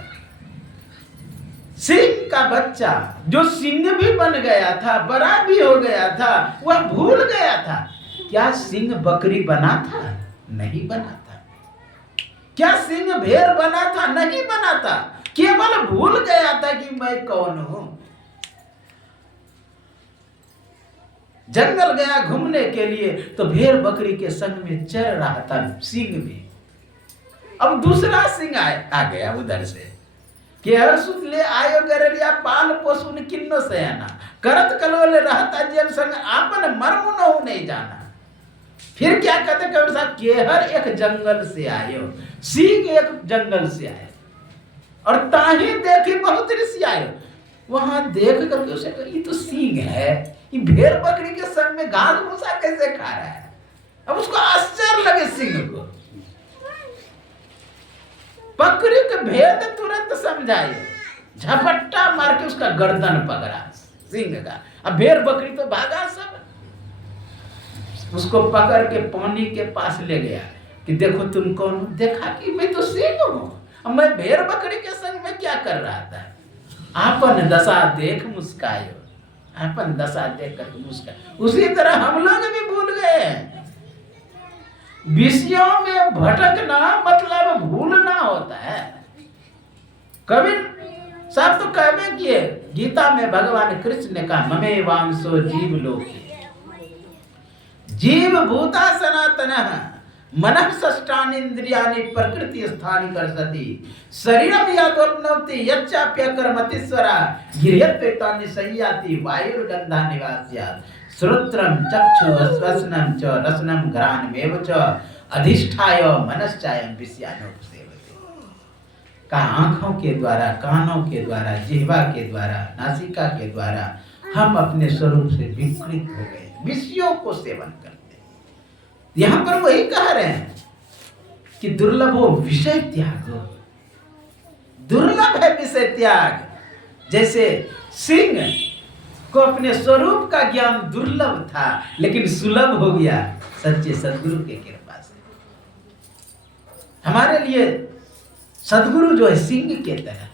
सिंह का बच्चा जो सिंह भी बन गया था, बड़ा भी हो गया था, वह भूल गया था। क्या सिंह बकरी बना था? नहीं बना था। क्या सिंह भेड़ बना था? नहीं बना था। केवल भूल गया था कि मैं कौन हूं। जंगल गया घूमने के लिए तो भेड़ बकरी के संग में चल रहा था सिंह भी। अब दूसरा सिंह आ गया उधर से कि हर सुत ले आयो गररिया पाल पोसुन किन्नो सयाना करत कलोल रहता जेल संग आपन मर्म न नहीं जाना। फिर क्या कहते कबीर साहब, केहर एक जंगल से आयो, सिंह एक जंगल से आए और ताही देखी बहुत ऋषि आयो। वहां देख करके उसे ये तो सिंह है, ये भेड़ बकरी के संग में घास भूसा कैसे खा रहा है। अब उसको आश्चर्य लगे सिंह को। बकरी के भेद तुरंत समझाए, झपट्टा मार के उसका गर्दन पकड़ा सिंह का। अब भेड़ बकरी तो भागा सब। उसको पकड़ के पानी के पास ले गया कि देखो तुम कौन हो। देखा कि मैं तो सिंह हूं, अब मैं भेड़ बकरी के संग में क्या कर रहा था। आपन दशा देख मुस्कायो, आपन दशा देख कर मुस्काए। उसी तरह हम लोग भी भूल गए हैं। विषयों में भटकना मतलब भूलना होता है। कबीर साहब तो कहवे किए, गीता में भगवान कृष्ण ने कहा ममे वांसो जीव लोके जीव भूता सनातनः मनः षष्ठानि इंद्रियाणि प्रकृति स्थानि कर्षति शरीरम यदोपनोति यच्चाप्यकर्मतिस्वरा गिर्यत्पेतानि संयाति वायुर्गन्धा निवास्यात् श्रोत्रम चक्षु रसनम च रसनम घ्राणमेव च अधिष्ठाय मनश्चायं विषयानुपसेवते। कहा आंखों के द्वारा, कानों के द्वारा, जिह्वा के द्वारा, नासिका के द्वारा हम अपने स्वरूप से विकृत हो गए, विषयों को सेवन करते हैं। यहां पर वही कह रहे हैं कि दुर्लभ हो विषय त्याग, दुर्लभ है विषय त्याग। जैसे सिंह को अपने स्वरूप का ज्ञान दुर्लभ था लेकिन सुलभ हो गया सच्चे सदगुरु के कृपा से। हमारे लिए सदगुरु जो है सिंह के तरह है,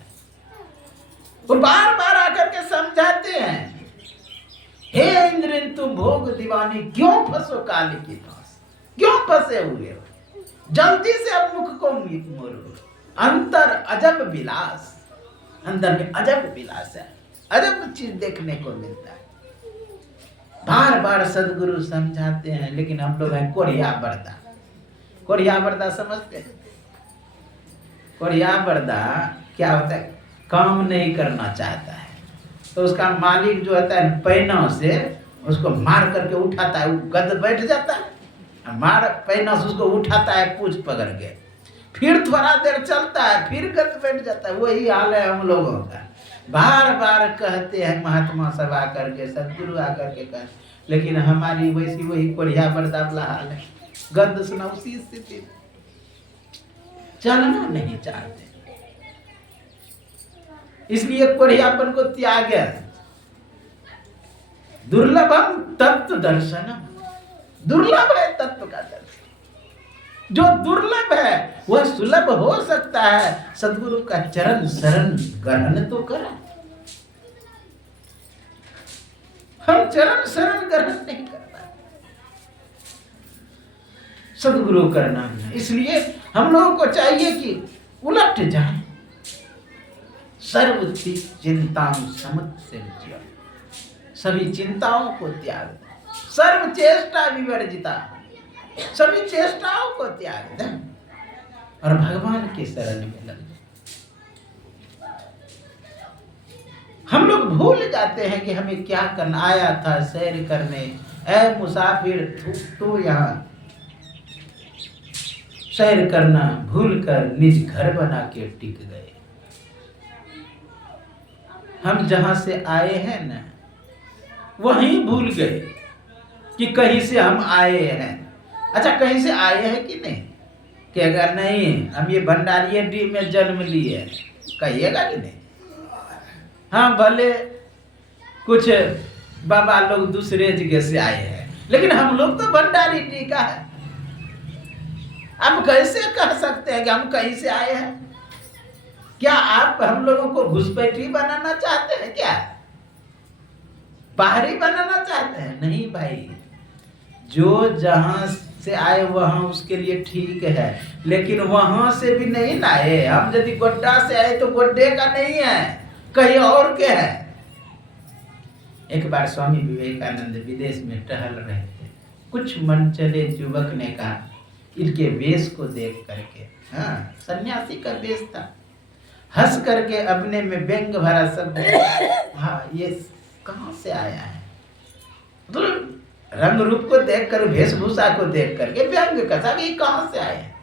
वो बार बार आकर के समझाते हैं, हे इंद्रिन तुम भोग दीवानी क्यों फंसो काल के पास, क्यों फंसे हुए हो, जल्दी से अब मुख को मोड़ो। अंतर अजब विलास, अंदर में अजब विलास है, अजब चीज देखने को मिलता है। बार बार सदगुरु समझाते हैं, लेकिन हम लोग हैं कोरिया बर्दा। कोरिया बर्दा समझते हैं? कोरिया बर्दा क्या होता है? काम नहीं करना चाहता है, तो उसका मालिक जो होता है पैना से उसको मार करके उठाता है, वो गद बैठ जाता है, मार पैना से उसको उठाता है पूछ पकड़ के, फिर थोड़ा देर चलता है, फिर गद बैठ जाता है। वही हाल है हम लोगों का। बार बार कहते हैं महात्मा सब आकर के, सदगुरु आकर के कहते, लेकिन हमारी वैसी वही कोरिया बर्दा वाला हाल है। गद सुना उसी स्थिति, चलना नहीं चाहते, इसलिए कोरियापन को त्याग। दुर्लभम तत्व दर्शनम, दुर्लभ है तत्व का दर्शन। जो दुर्लभ है वह सुलभ हो सकता है। सदगुरु का चरण शरण ग्रहण तो करें, हम चरण शरण ग्रहण नहीं कर पाए, सदगुरु करना है। इसलिए हम लोगों को चाहिए कि उलट जाए, सर्व चिंता समुत्सृज्य, सभी चिंताओं को त्याग दें, सर्व चेष्टा विवर्जिता, सभी चेष्टाओं को त्याग दें और भगवान के शरण में लग जाए। हम लोग भूल जाते हैं कि हमें क्या करना। आया था सैर करने, ऐ मुसाफिर तू यहाँ सैर करना भूल कर निज घर बना के टिक गए। हम जहां से आए हैं ना, वहीं भूल गए कि कहीं से हम आए हैं। अच्छा, कहीं से आए हैं कि नहीं? कि अगर नहीं हम ये भंडारिया डी में जन्म लिए, कहिएगा कि नहीं? हाँ, भले कुछ बाबा लोग दूसरे जगह से आए हैं, लेकिन हम लोग तो भंडारी डी का है। आप कैसे कह सकते हैं कि हम कहीं से आए हैं? क्या आप हम लोगों को घुसपैठी बनाना चाहते हैं? क्या बाहरी बनाना चाहते हैं? नहीं भाई, जो जहां से आए वहां उसके लिए ठीक है, लेकिन वहां से भी नहीं लाए। हम यदि गोड्डा से आए तो गोड्डे का नहीं है, कहीं और के है। एक बार स्वामी विवेकानंद विदेश में टहल रहे थे, कुछ मनचले युवक ने कहा, इनके वेश को देख करके, हाँ सन्यासी का वेश था, हंस करके अपने में व्यंग भरा शब्द, हाँ ये कहाँ से आया है? मतलब रंग रूप को देखकर, वेशभूषा को देख करके व्यंग कसा कि ये कहाँ से आए हैं।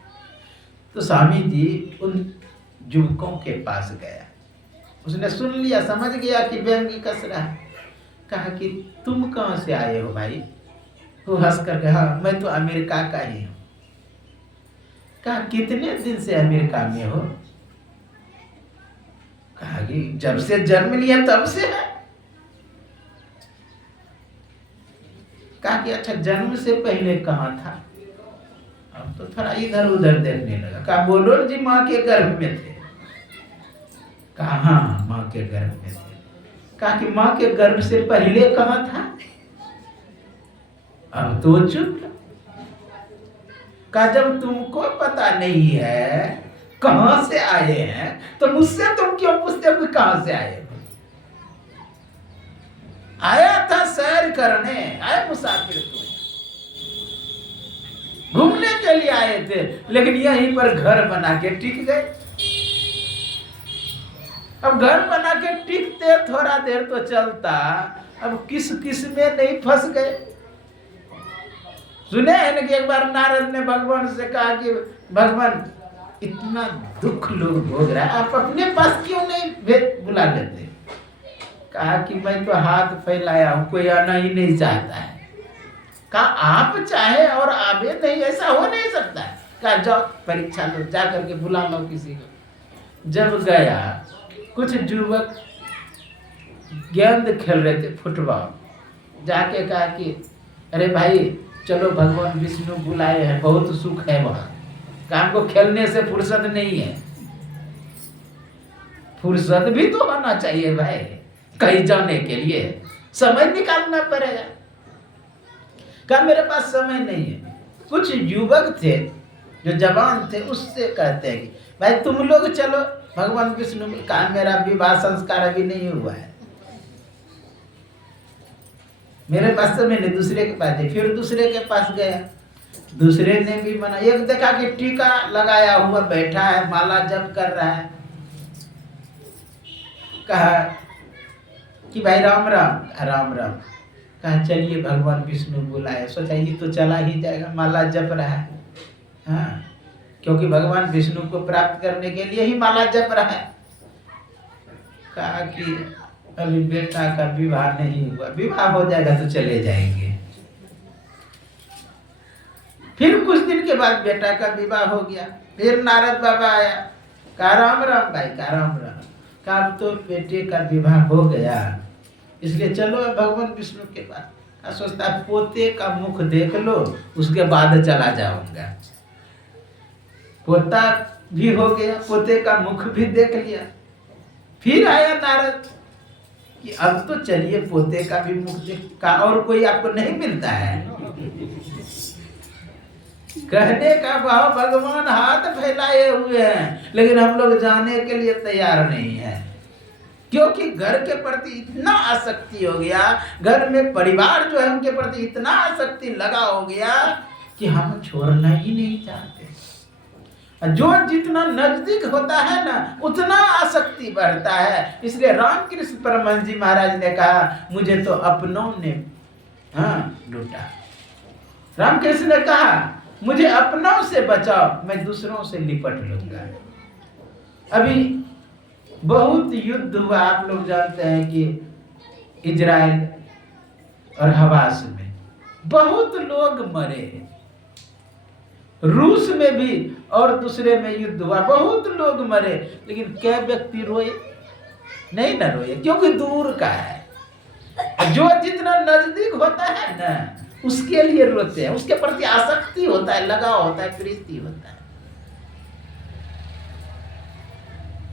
तो स्वामी जी उन युवकों के पास गया, उसने सुन लिया, समझ गया कि व्यंग कस रहा है। कहा कि तुम कहाँ से आए हो भाई? वो हंस करके, हाँ मैं तो अमेरिका का ही हूँ। कहा कितने दिन से अमेरिका में हो? कहा कि जब से जन्म लिया तब से है। कहा कि अच्छा, जन्म से पहले कहाँ था? अब तो थोड़ा इधर उधर देखने लगा। कहा बोलो जी, माँ के गर्भ में थे। कहा हाँ माँ के गर्भ में थे। कहा कि माँ के गर्भ से पहले कहाँ था? अब तो चुप। कहा जब तुमको पता नहीं है कहां से आए हैं, तो मुझसे तुम क्यों पूछते हो कि कहां से आए? आया था सैर करने, आए मुसाफिर तुम, घूमने के लिए आए थे, लेकिन यहीं पर घर बना के टिक गए। अब घर बना के टिकते थोड़ा देर तो चलता, अब किस किस में नहीं फंस गए। सुने हैं ना कि एक बार नारद ने भगवान से कहा कि भगवान इतना दुख लोग भोग रहा है, आप अपने पास क्यों नहीं बुला लेते? कहा कि मैं तो हाथ फैलाया हूं, कोई आना ही नहीं चाहता है। कहा आप चाहे और आवे नहीं, ऐसा हो नहीं सकता है। कहा जाओ परीक्षा लो, जा करके बुला लो किसी को। जब गया, कुछ युवक गेंद खेल रहे थे, फुटबॉल, जाके कहा कि अरे भाई चलो भगवान विष्णु बुलाए हैं, बहुत सुख है वहां। काम को खेलने से फुर्सत नहीं है। फुर्सत भी तो होना चाहिए भाई, कहीं जाने के लिए समय निकालना पड़ेगा। कहा मेरे पास समय नहीं है। कुछ युवक थे जो जवान थे, उससे कहते हैं कि भाई तुम लोग चलो। भगवान विष्णु ने कहा मेरा विवाह संस्कार अभी नहीं हुआ है, मेरे पास समय नहीं, दूसरे के पास। फिर दूसरे के पास गया, दूसरे ने भी मना। एक देखा कि टीका लगाया हुआ बैठा है, माला जप कर रहा है। कहा कि भाई राम राम। राम राम। कहा चलिए भगवान विष्णु बुलाए। सोचा ये तो चला ही जाएगा, माला जप रहा है। हाँ, क्योंकि भगवान विष्णु को प्राप्त करने के लिए ही माला जप रहा है। कहा कि अभी बेटा का विवाह नहीं हुआ, विवाह हो जाएगा तो चले जाएंगे। फिर कुछ दिन के बाद बेटा का विवाह हो गया। फिर नारद बाबा आया, कहा राम राम भाई। कहा राम राम। कहा अब तो बेटे का विवाह हो गया, इसलिए चलो भगवान विष्णु के पास। सोचता पोते का मुख देख लो, उसके बाद चला जाऊंगा। पोता भी हो गया, पोते का मुख भी देख लिया। फिर आया नारद कि अब तो चलिए पोते का भी मुख देख। का और कोई आपको नहीं मिलता है? कहने का भाव भगवान हाथ फैलाए हुए हैं, लेकिन हम लोग जाने के लिए तैयार नहीं है, क्योंकि घर के प्रति इतना आसक्ति हो गया, घर में परिवार जो है उनके प्रति इतना आसक्ति लगा हो गया कि हम छोड़ना ही नहीं चाहते। जो जितना नजदीक होता है ना, उतना आसक्ति बढ़ता है। इसलिए रामकृष्ण परमहंस जी महाराज ने कहा मुझे तो अपनों ने लूटा। रामकृष्ण ने कहा मुझे अपनों से बचाओ, मैं दूसरों से निपट लूंगा। अभी बहुत युद्ध हुआ, आप लोग जानते हैं कि इजराइल और हवास में बहुत लोग मरे। रूस में भी और दूसरे में युद्ध हुआ, बहुत लोग मरे, लेकिन क्या व्यक्ति रोए? नहीं ना रोए, क्योंकि दूर का है। जो जितना नजदीक होता है ना, उसके लिए रोते हैं, उसके प्रति आसक्ति होता है, लगाव होता है, प्रीति होता है।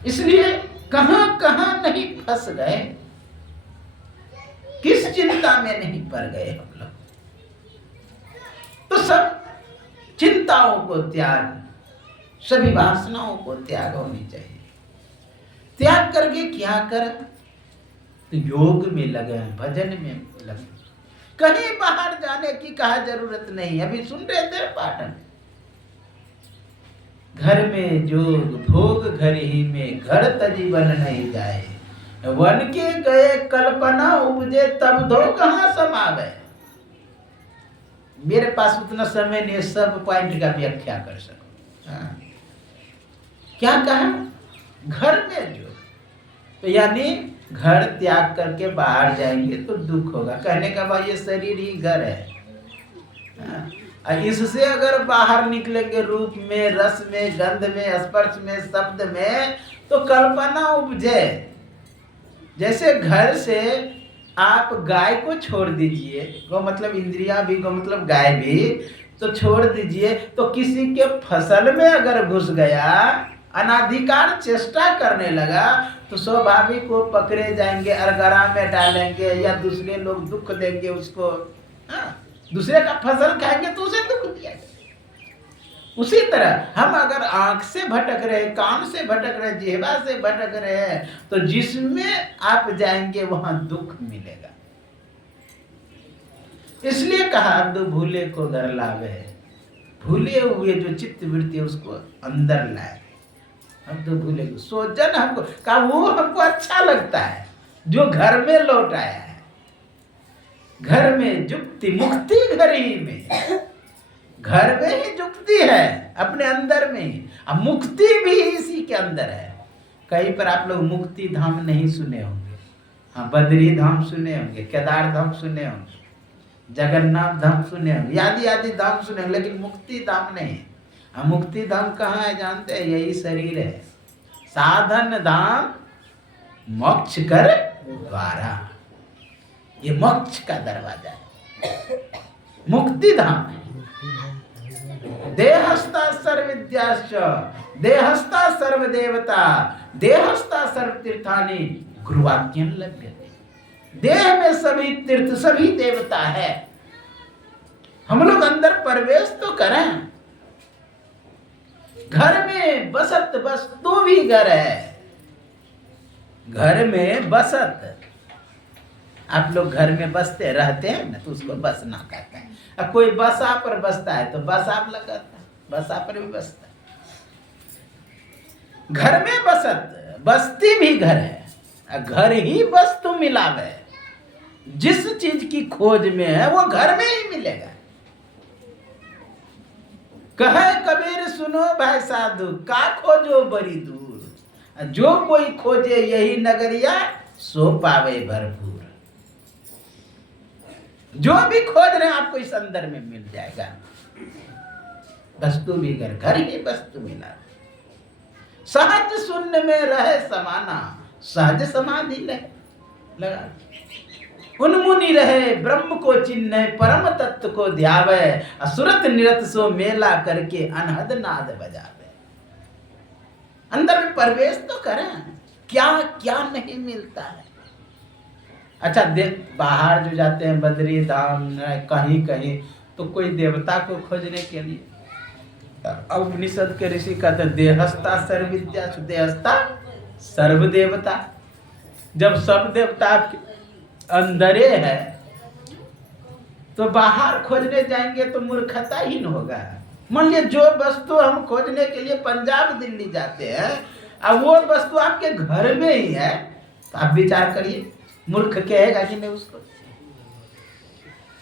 इसलिए कहां कहां नहीं फंस गए, किस चिंता में नहीं पड़ गए हम लोग। तो सब चिंताओं को त्याग, सभी वासनाओं को त्याग होनी चाहिए। त्याग करके क्या कर? तो योग में लगे, भजन में लगे। कहीं बाहर जाने की कहा जरूरत नहीं। अभी सुन रहे थे पाठन, घर में जोग भोग घर ही में, घर तजी बन नहीं जाए। वन के गए कल्पना उपजे, तब दो कहाँ समावे। मेरे पास उतना समय नहीं सब पॉइंट का व्याख्या कर सकूं। क्या कहा? घर में जो, तो यानी घर त्याग करके बाहर जाएंगे तो दुख होगा। कहने का भाई ये शरीर ही घर है। इससे अगर बाहर निकलेंगे रूप में, रस में, गंध में, स्पर्श में, शब्द में, तो कल्पना उपजे। जैसे घर से आप गाय को छोड़ दीजिए, गौ मतलब इंद्रिया भी, गौ मतलब गाय भी, तो छोड़ दीजिए, तो किसी के फसल में अगर घुस गया, अनाधिकार चेष्टा करने लगा, तो स्वाभाविक वो पकड़े जाएंगे, अरगरा में डालेंगे, या दूसरे लोग दुख देंगे उसको। दूसरे का फसल खाएंगे तो उसे दुख दिया। उसी तरह हम अगर आंख से भटक रहे, कान से भटक रहे, जिह्वा से भटक रहे हैं, तो जिसमें आप जाएंगे वहां दुख मिलेगा। इसलिए कहा अब भूले को घर लावे, भूले हुए जो चित्त वृत्ति उसको अंदर लाए। हम तो भूले सोचन हमको कहा वो हमको अच्छा लगता है जो घर में लौट आया है। घर में जुक्ति मुक्ति घर ही में, घर में ही जुक्ति है, अपने अंदर में ही। अब मुक्ति भी इसी के अंदर है। कहीं पर आप लोग मुक्ति धाम नहीं सुने होंगे। हाँ, बद्री धाम सुने होंगे, केदार धाम सुने होंगे, जगन्नाथ धाम सुने होंगे, आदि आदि धाम सुने होंगे, लेकिन मुक्ति धाम नहीं। मुक्ति धाम कहाँ है जानते हैं? यही शरीर है। साधन धाम मोक्ष कर द्वारा, ये मोक्ष का दरवाजा है, मुक्ति धाम है। देहस्था सर्वविद्याश्च, देहस्था सर्वदेवता, देहस्था सर्वतीर्थानि गुरुवाक्यं लभ्यते। देह में सभी तीर्थ, सभी देवता है। हम लोग अंदर प्रवेश तो करें, घर में बसत वस्तु भी घर है। घर में बसत, आप लोग घर में बसते रहते हैं ना, तो उसको बसना कहते हैं। अब कोई बसा पर बसता है तो बस आप लगाता है, बसा पर भी बसता है। घर में बसत, बस्ती भी घर है। घर ही वस्तु मिलावे, जिस चीज की खोज में है वो घर में ही मिलेगा। कहे कबीर सुनो भाई साधु, का खोजो बड़ी दूर, जो कोई खोजे यही नगरिया, सो पावे भरपूर। जो भी खोज रहे हैं आपको इस अंदर में मिल जाएगा। वस्तु भी घर, घर ही वस्तु मिला। सहज शून्य में रहे समाना, सहज समाधि लगा। उन्मुनि रहे ब्रह्म को चिन्ह, परम तत्व को ध्यावे, असुरत निरत सो मेला करके अनहद नाद बजावे। अंदर में प्रवेश तो करें, क्या क्या नहीं मिलता है। अच्छा बाहर जो जाते हैं बद्री धाम कहीं कहीं, तो कोई देवता को खोजने के लिए, अब उपनिषद के ऋषि कहते हैं देहस्ता सर्वविद्या, देहस्ता सर्वदेवता। जब सब देवता आपके अंदरे है तो बाहर खोजने जाएंगे तो मूर्खता ही न होगा। मान लीजिए जो वस्तु हम खोजने के लिए पंजाब दिल्ली जाते हैं, अब वो वस्तु आपके घर में ही है, तो आप विचार करिए मूर्ख कहेगा कि नहीं उसको।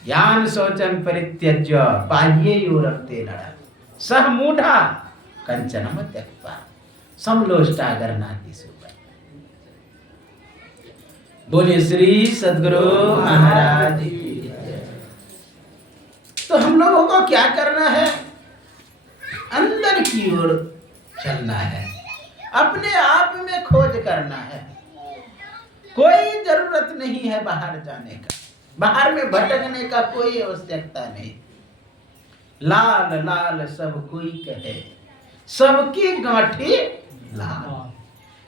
ज्ञान शौचम परित्यज्य बाह्ये योरक्ते नरा, सह मूढ़ा कंचनम त्यक्त्वा समलोष्टा गरनाति सुपर। बोले श्री सद्गुरु महाराज की जय। तो हम लोगों को क्या करना है? अंदर की ओर चलना है, अपने आप में खोज करना है। कोई जरूरत नहीं है बाहर जाने का, बाहर में भटकने का कोई आवश्यकता नहीं। लाल लाल सब कोई कहे, सबकी गांठी लाल।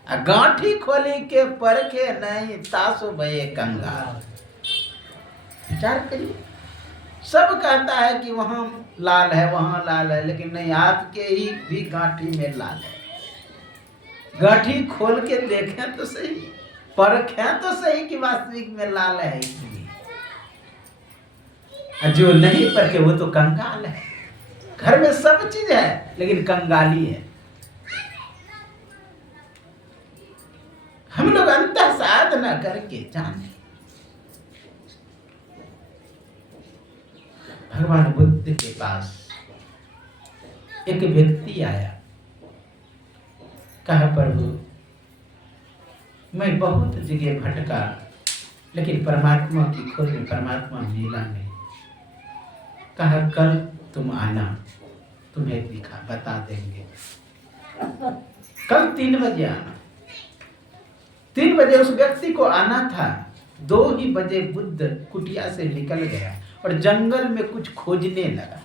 गांठी खोली के परखे नहीं, तासु भये कंगाल। विचार करिए, सब कहता है कि वहां लाल है वहां लाल है, लेकिन नहीं, आपके ही भी गांठी में लाल है। गांठी खोल के देखें तो सही, परखें तो सही कि वास्तविक में लाल है। इसलिए जो नहीं परखे वो तो कंगाल है। घर में सब चीज है लेकिन कंगाली है। हम लोग अंतः साधना करके जाने। भगवान बुद्ध के पास एक व्यक्ति आया, कहा प्रभु मैं बहुत जगह भटका, लेकिन परमात्मा की खोज में परमात्मा मिला नहीं। कहा कल तुम आना, तुम्हें दिखा बता देंगे। कल 3 बजे आना। 3 बजे उस व्यक्ति को आना था। 2 ही बजे बुद्ध कुटिया से निकल गया और जंगल में कुछ खोजने लगा।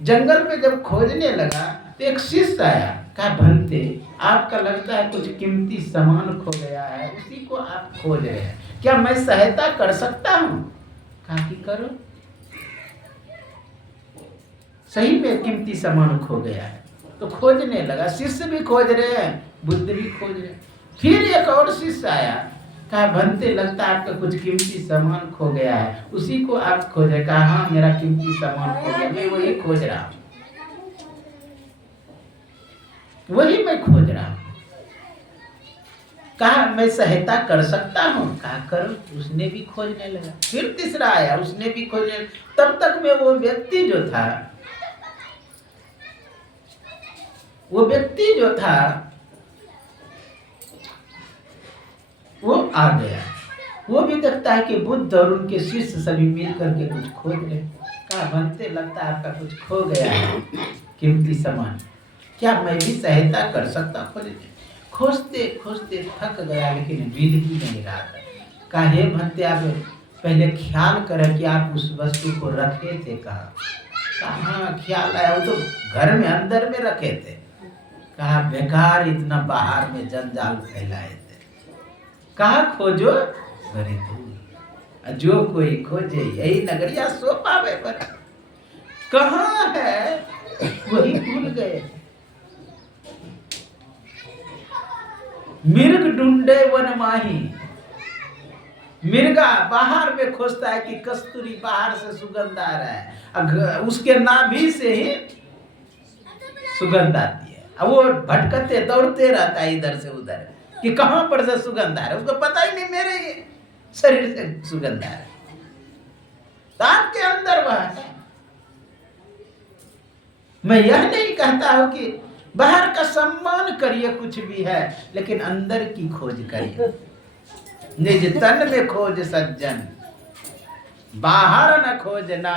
जंगल में जब खोजने लगा तो एक शिष्य आया, कहा भंते आपका लगता है कुछ कीमती सामान खो गया है, उसी को आप खोज रहे हैं, क्या मैं सहायता कर सकता हूँ? कहा कि करो। सही में कीमती सामान खो गया है तो खोजने लगा। शिष्य भी खोज रहे हैं, बुद्ध भी खोज रहे हैं। फिर एक और शिष्य आया, कहा भंते लगता है आपका कुछ कीमती सामान खो गया है, उसी को आप खोजे। कहा हाँ मेरा कीमती सामान खो गया, मैं वही खोज रहा हूँ, वही मैं खोज रहा हूँ। कहा मैं सहायता कर सकता हूँ? कहा करो। उसने भी खोजने लगा। फिर तीसरा आया, उसने भी खोजने। तब तक में वो व्यक्ति जो था वो आ गया। वो भी देखता है कि बुद्ध और उनके शिष्य सभी मिल करके कुछ खोज रहे। कहा भंते लगता है आपका कुछ खो गया है कीमती सामान, क्या मैं भी सहायता कर सकता? खोजते खोजते थक गया, लेकिन मिल ही नहीं रहा था। कहा हे भंते आप पहले ख्याल करें कि आप उस वस्तु को रखे थे कहाँ? कहा हाँ ख्याल आया, वो तो घर में अंदर में रखे थे। कहा बेकार इतना बाहर में जंजाल फैलाए थे। कहा खोजो बड़ी दूर, जो कोई खोजे यही नगरिया सो पावे पर। कहाँ है वही भूल गए। मिर्ग ढूंढे वन माही, मिर्गा बाहर में खोजता है कि कस्तूरी बाहर से सुगंध आ रहा है, उसके नाभि से ही सुगंध आती है। अब वो भटकते दौड़ते रहता है इधर से उधर कि कहां पर से सुगंध आ रहा है, उसको पता ही नहीं मेरे ये शरीर से सुगंध आ रहा है। तो आपके अंदर वह है। मैं यह नहीं कहता हूं कि बाहर का सम्मान करिए कुछ भी है, लेकिन अंदर की खोज करिए। निज तन में खोज सज्जन, बाहर न खोजना,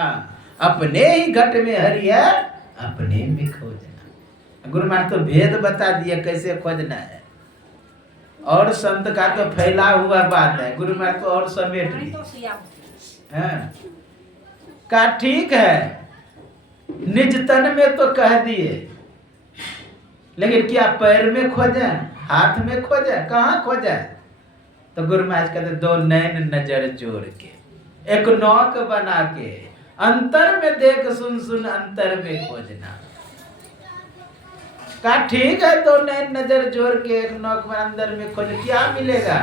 अपने ही घट में हरि है, अपने में खोजना। गुरु महाराज तो भेद बता दिया कैसे खोजना है, और संत का तो फैला हुआ बात है। गुरु महाराज तो और समेट दिया का ठीक है, निज तन में तो कह दिए, लेकिन क्या पैर में खोजे, हाथ में खोजे, कहाँ खोजे? तो गुरु महाराज कहते दो नैन नजर जोड़ के, एक नौक बना के, अंतर में देख सुन सुन अंतर में खोजना। का ठीक है, दो नैन नजर जोड़ के एक नौक में अंदर में खोज, क्या मिलेगा?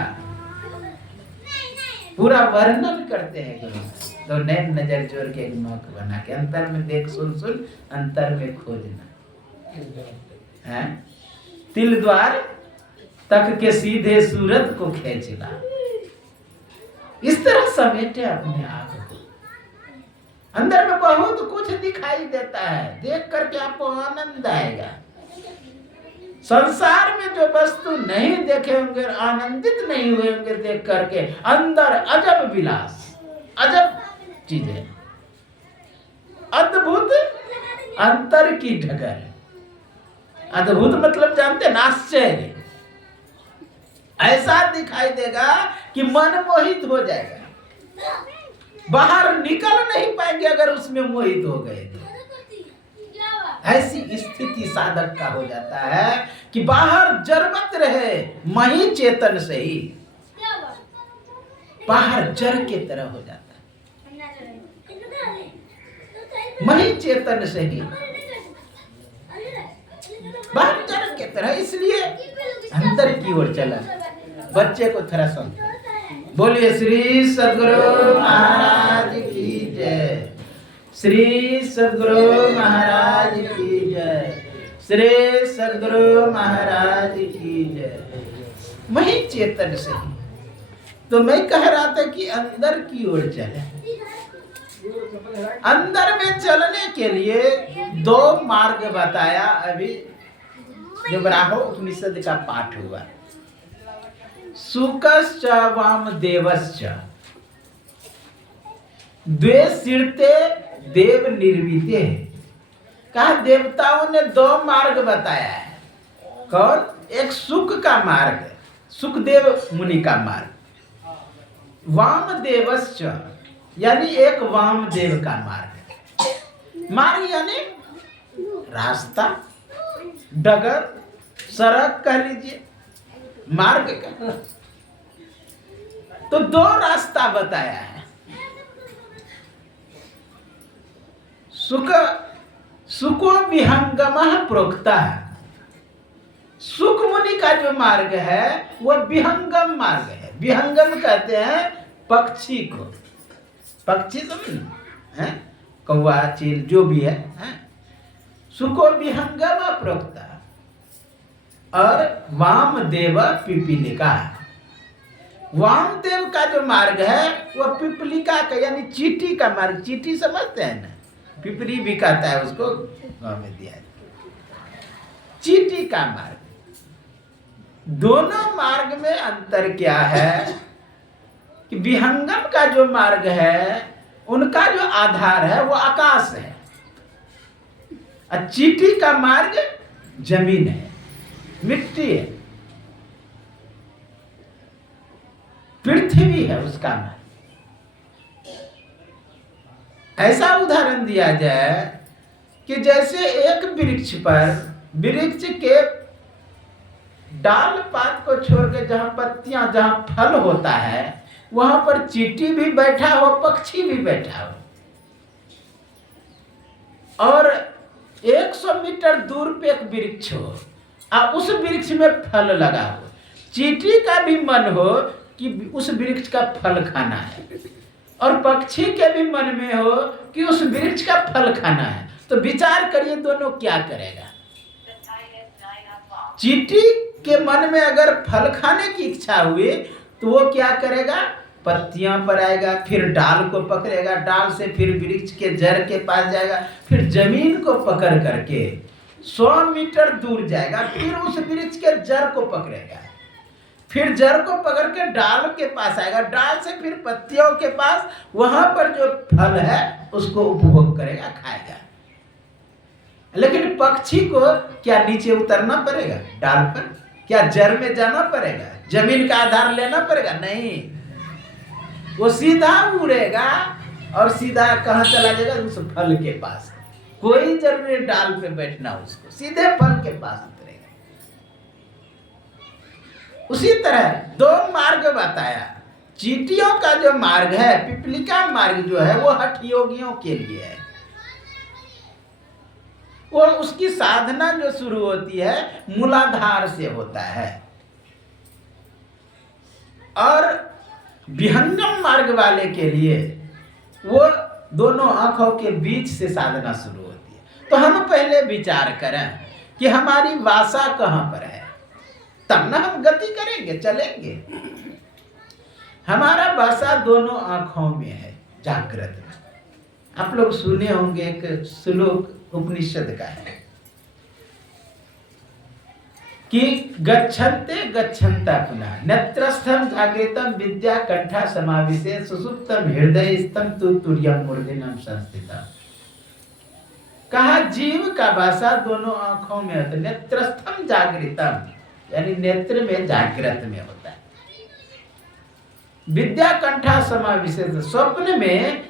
पूरा वर्णन करते हैं गुरु। तो नैन नजर जोड़ के एक नौक बना के, अंतर में देख सुन सुन अंतर में खोजना है। तिल द्वार तक के सीधे सूरत को खेचना। इस तरह समेटे अपने आप को। अंदर में बहुत कुछ दिखाई देता है, देख करके आपको आनंद आएगा। संसार में जो वस्तु नहीं देखे होंगे, आनंदित नहीं हुए होंगे देख करके, अंदर अजब विलास, अजब चीजें, अद्भुत अंतर की ढगर। अद्भुत मतलब जानते हैं, आश्चर्य। ऐसा दिखाई देगा कि मन मोहित हो जाएगा, बाहर निकल नहीं पाएंगे अगर उसमें मोहित हो गए तो। ऐसी स्थिति साधक का हो जाता है कि बाहर जरमत रहे, मही चेतन से ही बाहर जर के तरह हो जाता है, मही चेतन से ही बाहर जर के तरह। इसलिए अंदर की ओर चला। बच्चे को थोड़ा सुन, बोलिए श्री सद्गुरु महाराज की जय, श्री सद्गुरु महाराज की जय, श्री सद्गुरु महाराज की जय। वही चेतन से ही तो मैं कह रहा था कि अंदर की ओर चले। अंदर में चलने के लिए दो मार्ग बताया। अभी जो ब्राह्मण उपनिषद का पाठ हुआ, सुकश्च वामदेवश्च द्वे शीर्ते देव निर्मिते। कहा देवताओं ने दो मार्ग बताया है। कौन? एक सुख का मार्ग, सुखदेव मुनि का मार्ग, वामदेवश्च यानी एक वामदेव का मार्ग। मार्ग यानी रास्ता, डगर, सड़क कह लीजिए, मार्ग का। तो दो रास्ता बताया है। सुको विहंगमः प्रोक्ता है। सुख मुनि का जो मार्ग है वह विहंगम मार्ग है। विहंगम कहते हैं पक्षी को, पक्षी समझ, कौवा, चील जो भी है। सुको विहंगम प्रोक्ता। और वामदेव पिपीलिका। वामदेव का जो मार्ग है वह पिपलिका का यानी चींटी का मार्ग। चींटी समझते हैं ना, पिपरी भी कहता है उसको, गाँव में दिया है। चींटी का मार्ग। दोनों मार्ग में अंतर क्या है कि विहंगम का जो मार्ग है उनका जो आधार है वो आकाश है, और चींटी का मार्ग जमीन है, मिट्टी है, पृथ्वी है उसका मार्ग। ऐसा उदाहरण दिया जाए कि जैसे एक वृक्ष पर, वृक्ष के डाल पात को छोड़ के जहां पत्तियां, जहां फल होता है वहां पर चींटी भी बैठा हो, पक्षी भी बैठा हो, और 100 मीटर दूर पे एक वृक्ष हो और उस वृक्ष में फल लगा हो, चींटी का भी मन हो कि उस वृक्ष का फल खाना है, और पक्षी के भी मन में हो कि उस वृक्ष का फल खाना है, तो विचार करिए दोनों क्या करेगा। चींटी के मन में अगर फल खाने की इच्छा हुई तो वो क्या करेगा, पत्तियां पर आएगा, फिर डाल को पकड़ेगा, डाल से फिर वृक्ष के जड़ के पास जाएगा, फिर जमीन को पकड़ करके 100 मीटर दूर जाएगा, फिर उस वृक्ष के जड़ को पकड़ेगा, फिर जड़ को पकड़ के डाल के पास आएगा, डाल से फिर पत्तियों के पास, वहां पर जो फल है उसको उपभोग करेगा, खाएगा। लेकिन पक्षी को क्या नीचे उतरना पड़ेगा डाल पर, क्या जड़ में जाना पड़ेगा, जमीन का आधार लेना पड़ेगा? नहीं, वो सीधा उड़ेगा और सीधा कहाँ चला जाएगा, उस फल के पास। कोई जरूरी डाल पे बैठना, उसको सीधे फल के पास उतरेगा। उसी तरह 2 मार्ग बताया। चींटियों का जो मार्ग है, पिपलिका मार्ग जो है, वो हठ योगियों के लिए है। वो उसकी साधना जो शुरू होती है मूलाधार से होता है, और विहंगम मार्ग वाले के लिए वो दोनों आंखों के बीच से साधना शुरू होती है। तो हम पहले विचार करें कि हमारी वासा कहाँ पर है, तब ना हम गति करेंगे, चलेंगे। हमारा वासा दोनों आंखों में है, जागृत में। आप लोग सुने होंगे, एक श्लोक उपनिषद का है कि गच्छन्ते गच्छन्ता पुनः नेत्रस्थम जागृतम विद्या कंठा समाविशे सुसुप्तम हृदयस्थम तु तुर्यम मूर्धन्यम संस्थितम। कहा जीव का वासा दोनों आंखों में होता है। नेत्रस्थम जागृतम यानी नेत्र में, जागृत में होता है। विद्या कंठा समाविशे, स्वप्न में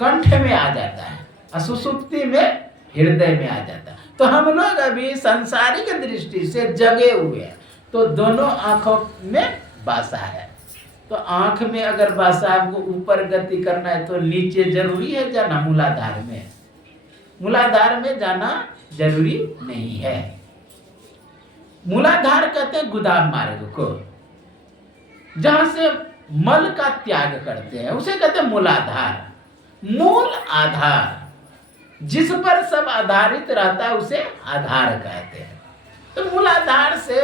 कंठ में आ जाता है, सुसुप्ति में हृदय में आ जाता है। तो हम लोग अभी सांसारिक दृष्टि से जगे हुए हैं, तो दोनों आंखों में वासा है। तो आंख में अगर वासा आपको ऊपर गति करना है तो नीचे जरूरी है जाना, मूलाधार में। मूलाधार में जाना जरूरी नहीं है। मूलाधार कहते हैं गुदाम मार्ग को, जहां से मल का त्याग करते हैं, उसे कहते हैं मूलाधार। मूल आधार जिस पर सब आधारित रहता है उसे आधार कहते हैं। तो मूलाधार से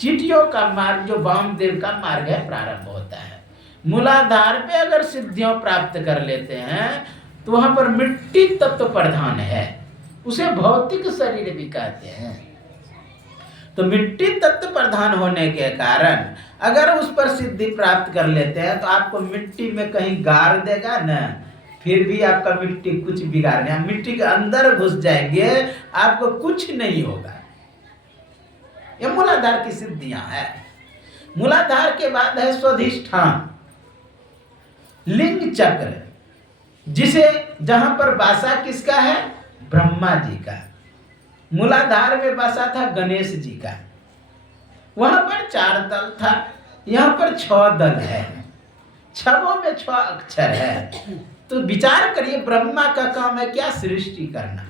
चींटियों का मार्ग, जो वामदेव का मार्ग है, प्रारंभ होता है। मूलाधार पे अगर सिद्धियों प्राप्त कर लेते हैं तो वहां पर मिट्टी तत्व प्रधान है, उसे भौतिक शरीर भी कहते हैं। तो मिट्टी तत्व प्रधान होने के कारण अगर उस पर सिद्धि प्राप्त कर लेते हैं तो आपको मिट्टी में कहीं गाड़ देगा न, फिर भी आपका मिट्टी कुछ बिगाड़ नहीं। मिट्टी के अंदर घुस जाएंगे, आपको कुछ नहीं होगा। ये मूलाधार की सिद्धियां है। मूलाधार के बाद है स्वाधिष्ठान, लिंग चक्र, जिसे जहां पर वासा किसका है, ब्रह्मा जी का। मूलाधार में वासा था गणेश जी का, वहां पर 4 दल था, यहाँ पर 6 दल है, 6 में 6 अक्षर है। तो विचार करिए, ब्रह्मा का काम है क्या, सृष्टि करना।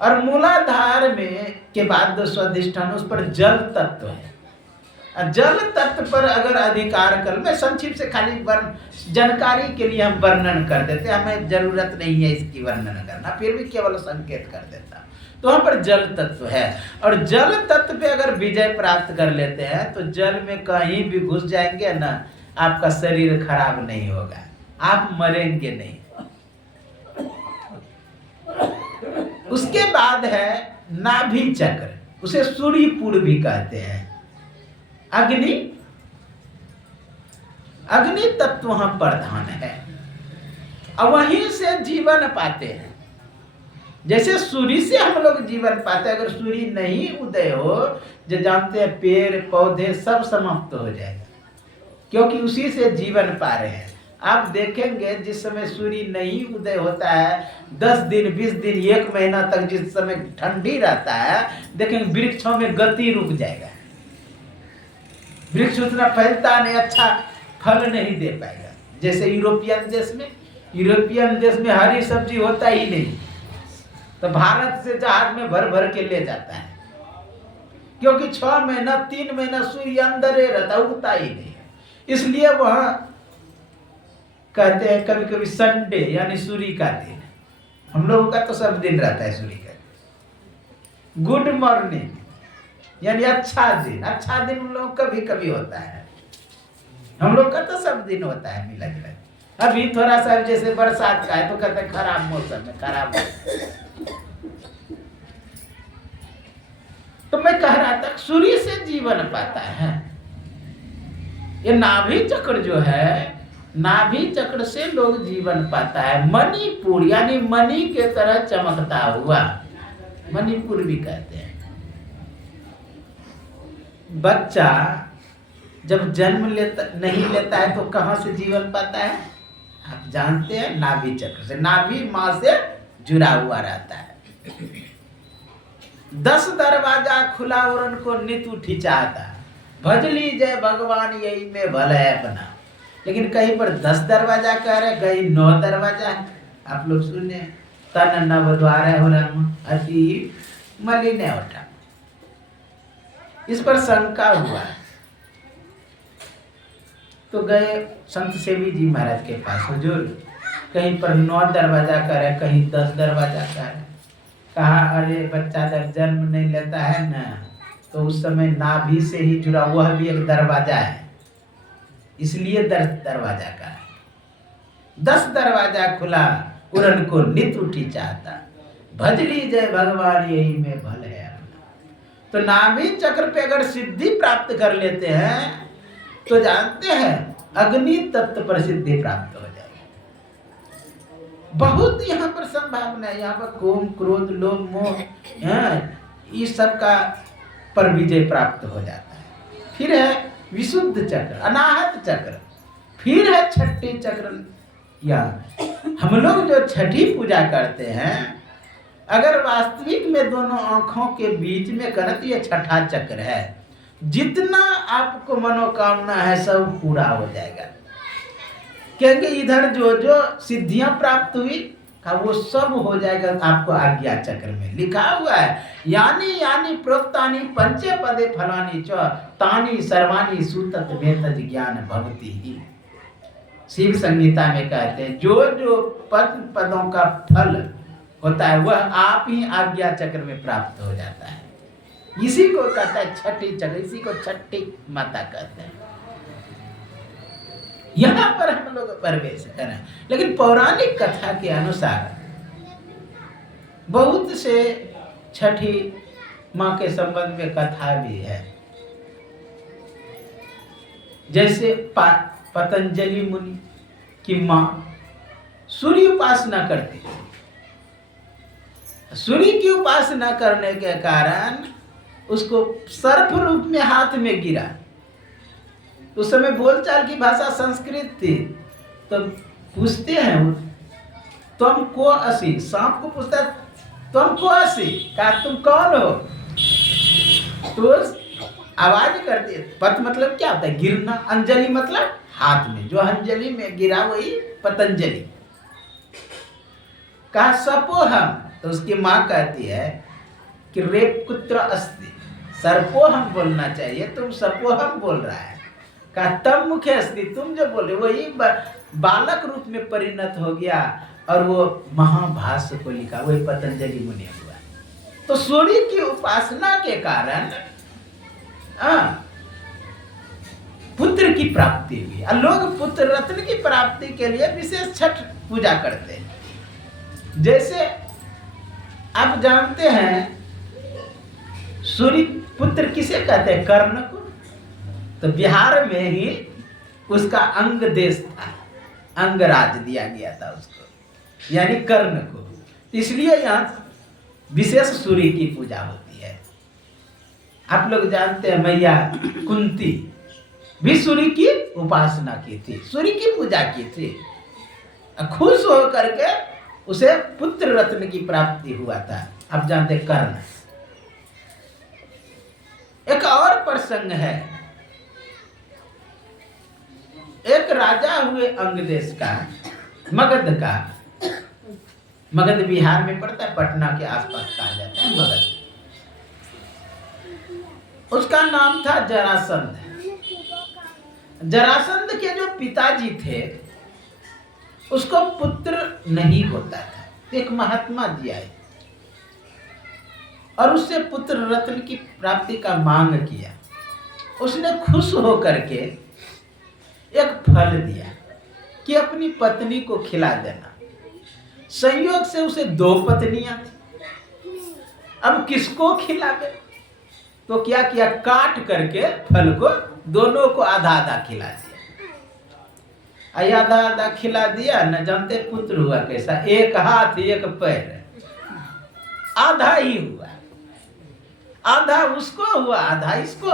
और मूलाधार में के बाद स्वाधिष्ठान, उस पर जल तत्व है। जल तत्व पर अगर अधिकार कर, मैं संक्षिप्त से खाली जानकारी के लिए हम वर्णन कर देते, हमें जरूरत नहीं है इसकी वर्णन करना, फिर भी केवल संकेत कर देता। तो वहां पर जल तत्व है, और जल तत्व पे अगर विजय प्राप्त कर लेते हैं तो जल में कहीं भी घुस जाएंगे ना, आपका शरीर खराब नहीं होगा, आप मरेंगे नहीं। उसके बाद है नाभि चक्र, उसे सूर्यपुर भी कहते हैं। अग्नि, अग्नि तत्व वहां प्रधान है, और वहीं से जीवन पाते हैं। जैसे सूर्य से हम लोग जीवन पाते हैं, अगर सूर्य नहीं उदय हो, जो जानते हैं पेड़ पौधे सब समाप्त हो जाएगा, क्योंकि उसी से जीवन पा रहे हैं। आप देखेंगे जिस समय सूर्य नहीं उदय होता है, 10 दिन 20 दिन 1 महीना तक जिस समय ठंडी रहता है, देखेंगे वृक्षों में गति रुक जाएगा, वृक्ष उतना फैलता नहीं, अच्छा फल नहीं दे पाएगा। जैसे यूरोपियन देश में हरी सब्जी होता ही नहीं, तो भारत से जहाज में भर भर के ले जाता है, क्योंकि 6 महीना 3 महीना सूर्य अंदर ही रहता, उगता ही नहीं है। इसलिए वहां कहते हैं कभी कभी संडे यानी सूर्य का दिन। हम लोगों का तो सब दिन रहता है सूर्य का दिन। गुड मॉर्निंग यानी अच्छा दिन। अच्छा दिन हम लोग कभी कभी होता है, हम लोग का तो सब दिन होता है मिला जुला। अभी थोड़ा सा जैसे बरसात का है तो कहते हैं खराब मौसम है, खराब मौसम। तो मैं कह रहा था सूर्य से जीवन पाता है। ये नाभि चक्र जो है, नाभि चक्र से लोग जीवन पाता है। मणिपुर यानी मणि के तरह चमकता हुआ, मणिपुर भी कहते हैं। बच्चा जब जन्म नहीं लेता है तो कहां से जीवन पाता है? आप जानते हैं, नाभि चक्र से। नाभि मां से जुड़ा हुआ रहता है। 10 दरवाजा खुला और उनको नित उठी चाहता, भजली जय भगवान यही में भला है अपना। लेकिन कहीं पर 10 दरवाजा कह रहे, कहीं 9 दरवाजा। आप लोग सुने, तन नव द्वार हो राम अति मलिन उठा। इस पर शंका हुआ तो गए संत सेवी जी महाराज के पास। हुजूर, कहीं पर 9 दरवाजा कह रहे, कहीं 10 दरवाजा कह रहे। कहा, अरे बच्चा जब जन्म नहीं लेता है ना, तो उस समय नाभि से ही जुड़ा, वह भी एक दरवाजा है, इसलिए 10 दरवाजा का है। 10 दरवाजा खुला उड़न को नित उठी चाहता, भजली जय भगवान यही में भल है अपना। तो नाभि चक्र पे अगर सिद्धि प्राप्त कर लेते हैं तो जानते हैं अग्नि तत्व पर सिद्धि प्राप्त हो जाएगी। बहुत यहाँ पर संभावना है। यहाँ पर कोम क्रोध लोभ मोह इस सब का पर विजय प्राप्त हो जाता है। फिर है विशुद्ध चक्र, अनाहत चक्र, फिर है छठी चक्र। या हम लोग जो छठी पूजा करते हैं, अगर वास्तविक में दोनों आंखों के बीच में करें तो ये छठा चक्र है। जितना आपको मनोकामना है सब पूरा हो जाएगा, क्योंकि इधर जो जो सिद्धियां प्राप्त हुई का वो सब हो जाएगा आपको आज्ञा चक्र में लिखा हुआ है। यानी यानी प्रोक्तानि पंचे पदे फलानी च तानी सर्वाणी सूतत वेतज ज्ञान भक्ति ही। शिव संहिता में कहते हैं जो जो पदों का फल होता है वह आप ही आज्ञा चक्र में प्राप्त हो जाता है। इसी को कहता है छठी चक्र, इसी को छठी माता कहते हैं। यहाँ पर हम लोग प्रवेश करें। लेकिन पौराणिक कथा के अनुसार बहुत से छठी माँ के संबंध में कथा भी है। जैसे पतंजलि मुनि की माँ सूर्य उपासना करती है। सूर्य की उपासना करने के कारण उसको सर्प रूप में हाथ में गिरा। उस समय बोलचाल की भाषा संस्कृत थी। तो पूछते हैं तुमको असी, सांप को पूछता है तुमको असी, कहा तुम कौन हो? तो आवाज करती है। पत मतलब क्या होता है? गिरना। अंजलि मतलब हाथ में, जो अंजलि में गिरा वही पतंजलि। कहा सपोहम, तो उसकी माँ कहती है कि रेपकुत्र अस्ति, सर्पोहम बोलना चाहिए, तुम सपोहम बोल रहा है। कहा तब मुखे अस्ति, तुम जो बोले वही बालक रूप में परिणत हो गया और वो महाभाष्य को लिखा, वही पतंजलि मुनि हुआ। तो सूर्य की उपासना के कारण पुत्र की प्राप्ति हुई। और लोग पुत्र रत्न की प्राप्ति के लिए विशेष छठ पूजा करते हैं। जैसे आप जानते हैं सूर्य पुत्र किसे कहते हैं? कर्ण को। तो बिहार में ही उसका अंग देश था, अंगराज दिया गया था उसको, यानी कर्ण को। इसलिए यहाँ विशेष सूर्य की पूजा होती है। आप लोग जानते हैं मैया कुंती भी सूर्य की उपासना की थी, सूर्य की पूजा की थी। खुश होकर के उसे पुत्र रत्न की प्राप्ति हुआ था। आप जानते कर्ण। एक और प्रसंग है। एक राजा हुए अंग देश का, मगध का। मगध बिहार में पड़ता है, पटना के आसपास कहा जाता है मगध। उसका नाम था जरासंध। जरासंध के जो पिताजी थे उसको पुत्र नहीं होता था। एक महात्मा जी आए और उससे पुत्र रत्न की प्राप्ति का मांग किया। उसने खुश होकर के एक फल दिया कि अपनी पत्नी को खिला देना। संयोग से उसे 2 पत्नियां थी। अब किसको खिलावे? तो क्या किया, काट करके फल को दोनों को आधा आधा खिला दिया। आधा आधा खिला दिया, न जानते पुत्र हुआ कैसा, 1 हाथ 1 पैर, आधा ही हुआ। आधा उसको हुआ, आधा इसको।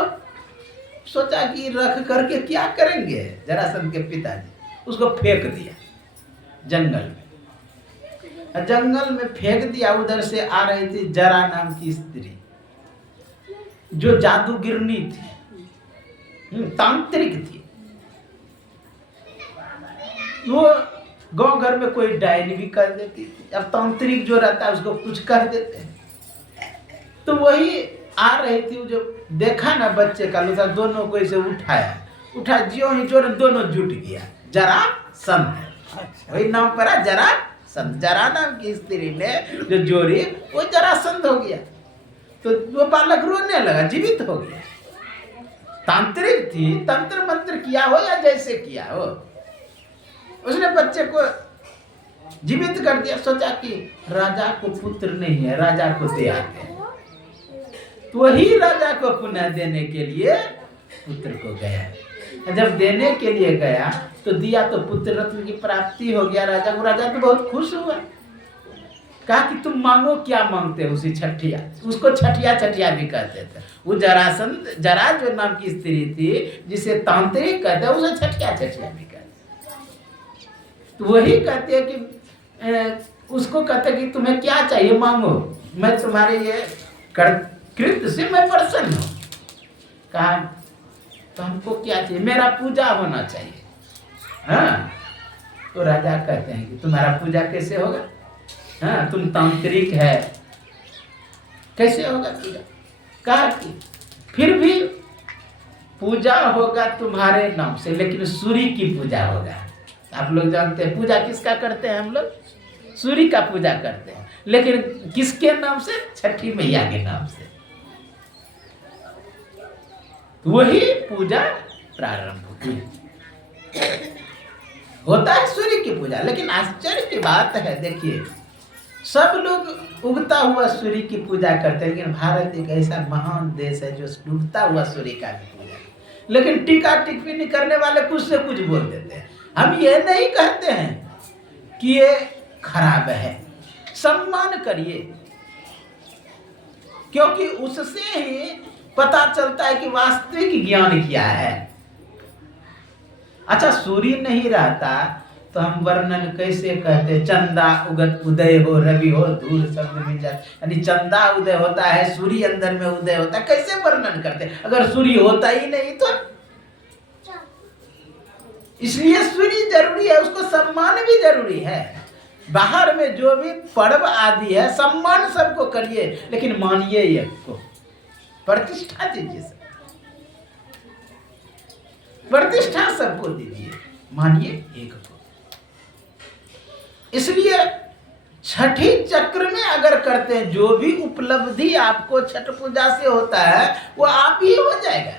सोचा कि रख करके क्या करेंगे, जरासंध के पिताजी उसको फेंक दिया जंगल में। जंगल में फेंक दिया। उधर से आ रही थी जरा नाम की स्त्री, जो जादूगिरनी थी, तांत्रिक थी। वो गांव घर में कोई डायन भी कर देती थी। अब तांत्रिक जो रहता है उसको कुछ कर देते हैं। तो वही आ रही थी, जो देखा ना बच्चे का लूथा, दोनों को इसे उठा जियो ही जोर, दोनों जुट गया। जरासंध, वही नाम पड़ा जरासंध। जरा नाम की स्त्री ने जो जोड़ी, वो जरासंध हो गया। तो वो बालक रोने लगा, जीवित हो गया। तांत्रिक थी, तंत्र मंत्र किया हो या जैसे किया हो, उसने बच्चे को जीवित कर दिया। सोचा कि राजा को पुत्र नहीं है, राजा को दे आते हैं। तो वही राजा को पुनः देने के लिए पुत्र को गया। जब देने के लिए गया तो दिया, तो पुत्र रत्न की प्राप्ति हो गया राजा को। राजा तो बहुत खुश हुआ। कहा कि तुम मांगो, क्या मांगते हो? उसी छठिया, उसको छठिया भी कहते थे। वो जरासंध, जरा जो नाम की स्त्री थी जिसे तांत्रिक कहते हैं, उसे छठिया भी कहते। तो वही कहते हैं कि उसको कहते कि तुम्हें क्या चाहिए मांगो, मैं तुम्हारे ये कृत्य से मैं प्रसन्न हूँ। कहा तो हमको क्या चाहिए? मेरा पूजा होना चाहिए। हाँ, तो राजा कहते हैं कि तुम्हारा पूजा कैसे होगा? हाँ, तुम तांत्रिक है, कैसे होगा पूजा? कहा कि फिर भी पूजा होगा तुम्हारे नाम से, लेकिन सूर्य की पूजा होगा। आप लोग जानते हैं पूजा किसका करते हैं? हम लोग सूर्य का पूजा करते हैं, लेकिन किसके नाम से? छठी मैया के नाम से। वही पूजा प्रारंभ हुई। होता है सूर्य की पूजा, लेकिन आश्चर्य की बात है, देखिए सब लोग उगता हुआ सूर्य की पूजा करते हैं, लेकिन भारत एक ऐसा महान देश है जो डूबता हुआ सूर्य का भी पूजा। लेकिन टीका टिप्पणी करने वाले कुछ से कुछ बोल देते हैं। हम ये नहीं कहते हैं कि ये खराब है, सम्मान करिए, क्योंकि उससे ही पता चलता है कि वास्तविक ज्ञान क्या है। अच्छा, सूर्य नहीं रहता तो हम वर्णन कैसे कहते? चंदा उगत उदय हो, रवि हो, धूल शब्द मिल जाए, यानी चंदा उदय होता है, सूर्य अंदर में उदय होता है, कैसे वर्णन करते? अगर सूर्य होता ही नहीं तो। इसलिए सूर्य जरूरी है, उसको सम्मान भी जरूरी है। बाहर में जो भी पर्व आदि है, सम्मान सबको करिए, लेकिन मानिए एक को, प्रतिष्ठा दीजिए, प्रतिष्ठा सबको दीजिए, मानिए एक को। इसलिए छठी चक्र में अगर करते हैं, जो भी उपलब्धि आपको छठ पूजा से होता है वो आप ही हो जाएगा।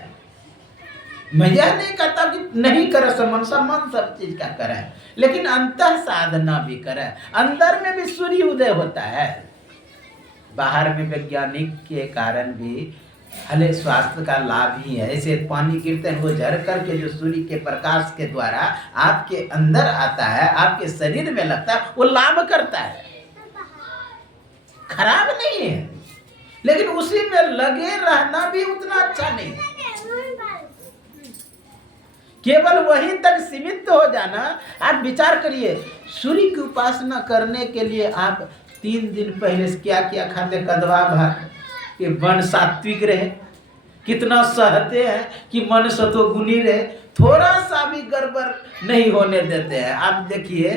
मैं यह नहीं कहता कि नहीं करे, सम्मान सब चीज का करें, लेकिन अंतः साधना भी करें। अंदर में भी सूर्य उदय होता है, बाहर में वैज्ञानिक के कारण भी भले स्वास्थ्य का लाभ ही है। ऐसे पानी गिरते हैं, वो झर करके जो सूर्य के प्रकाश के द्वारा आपके अंदर आता है, आपके शरीर में लगता है, वो लाभ करता है, खराब नहीं है। लेकिन उसी में लगे रहना भी उतना अच्छा नहीं है। केवल वहीं तक सीमित हो जाना। आप विचार करिए, सूर्य की उपासना करने के लिए आप 3 दिन पहले से क्या क्या खाते? कदवा भात, कि मन सात्विक रहे, कितना सहते हैं कि मन सतोगुणी रहे, थोड़ा सा भी गड़बड़ नहीं होने देते हैं। आप देखिए,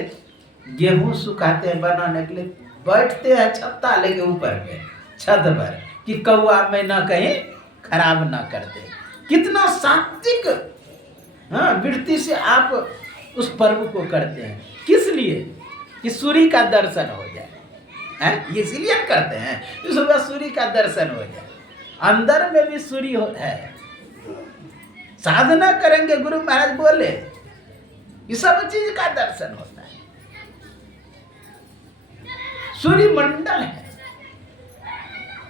गेहूं सुखाते हैं बनाने के लिए, बैठते हैं छत्ता लेके ऊपर पे छत पर कि कौआ में ना कहीं खराब ना कर दे। कितना सात्विक वृत्ति से आप उस पर्व को करते हैं। किस लिए? कि सूर्य का दर्शन हो जाए, ये इसीलिए करते हैं कि सुबह सूर्य का दर्शन हो जाए। अंदर में भी सूर्य है। साधना करेंगे, गुरु महाराज बोले, ये सब चीज का दर्शन होता है। सूर्य मंडल है।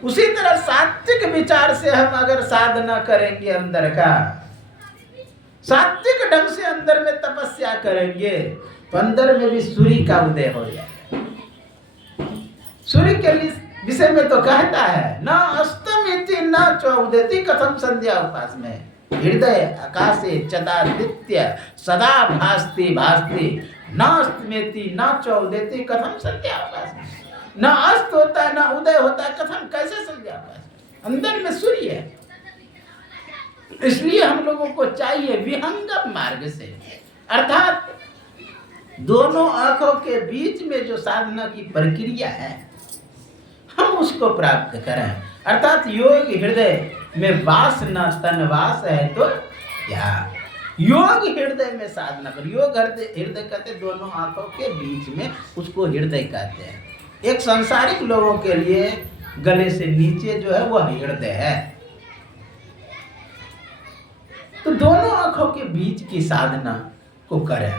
उसी तरह सात्विक विचार से हम अगर साधना करेंगे, अंदर का सात्विक ढंग से अंदर में तपस्या करेंगे, तो अंदर में भी सूर्य का उदय हो जाएगा। सूर्य के विषय में तो कहता है, न अस्तमिति न चौदति कथम संध्या उपास में, हृदय आकाशे चदादित्य सदा भास्ति भास्ति, न अस्तमेति न चौदति कथम संध्या उपास में। न अस्त होता है न उदय होता है, कथम कैसे संध्या उपास? अंदर में सूर्य है। इसलिए हम लोगों को चाहिए विहंगम मार्ग से, अर्थात दोनों आंखों के बीच में जो साधना की प्रक्रिया है, हम उसको प्राप्त करें। अर्थात योग हृदय में वास न तन वास है तो क्या? योग हृदय में साधना कर। योग हृदय कहते दोनों आंखों के बीच में, उसको हृदय कहते हैं। एक सांसारिक लोगों के लिए गले से नीचे जो है वह हृदय है। तो दोनों आंखों के बीच की साधना को करें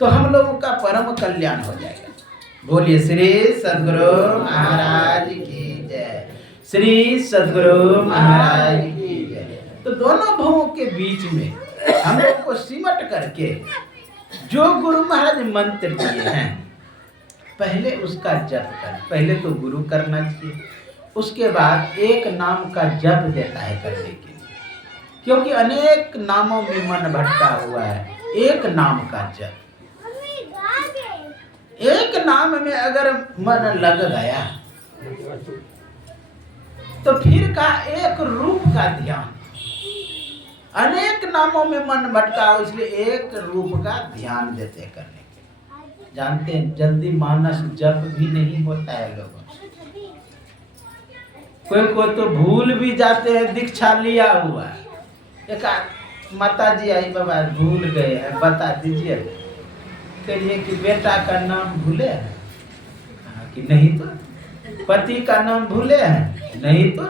तो हम लोगों का परम कल्याण हो जाएगा। बोलिए श्री सद्गुरु महाराज की जय। श्री सद्गुरु महाराज की जय। तो दोनों भवों के बीच में हम लोग को सिमट करके जो गुरु महाराज मंत्र दिए हैं, पहले उसका जप कर। पहले तो गुरु करना चाहिए, उसके बाद एक नाम का जप देता है करने के लिए, क्योंकि अनेक नामों में मन भटका हुआ है। एक नाम का जप, एक नाम में अगर मन लग गया तो फिर का एक रूप का ध्यान। अनेक नामों में मन भटका हो, इसलिए एक रूप का ध्यान देते करने के। जानते हैं जल्दी मानस जप भी नहीं होता है लोगों से। कोई तो भूल भी जाते हैं दीक्षा लिया हुआ। एक माता जी आई, बाबा भूल गए हैं, बता दीजिए। कहिए कि बेटा का नाम भूले हैं? कि नहीं तो। पति का नाम भूले हैं? नहीं तो।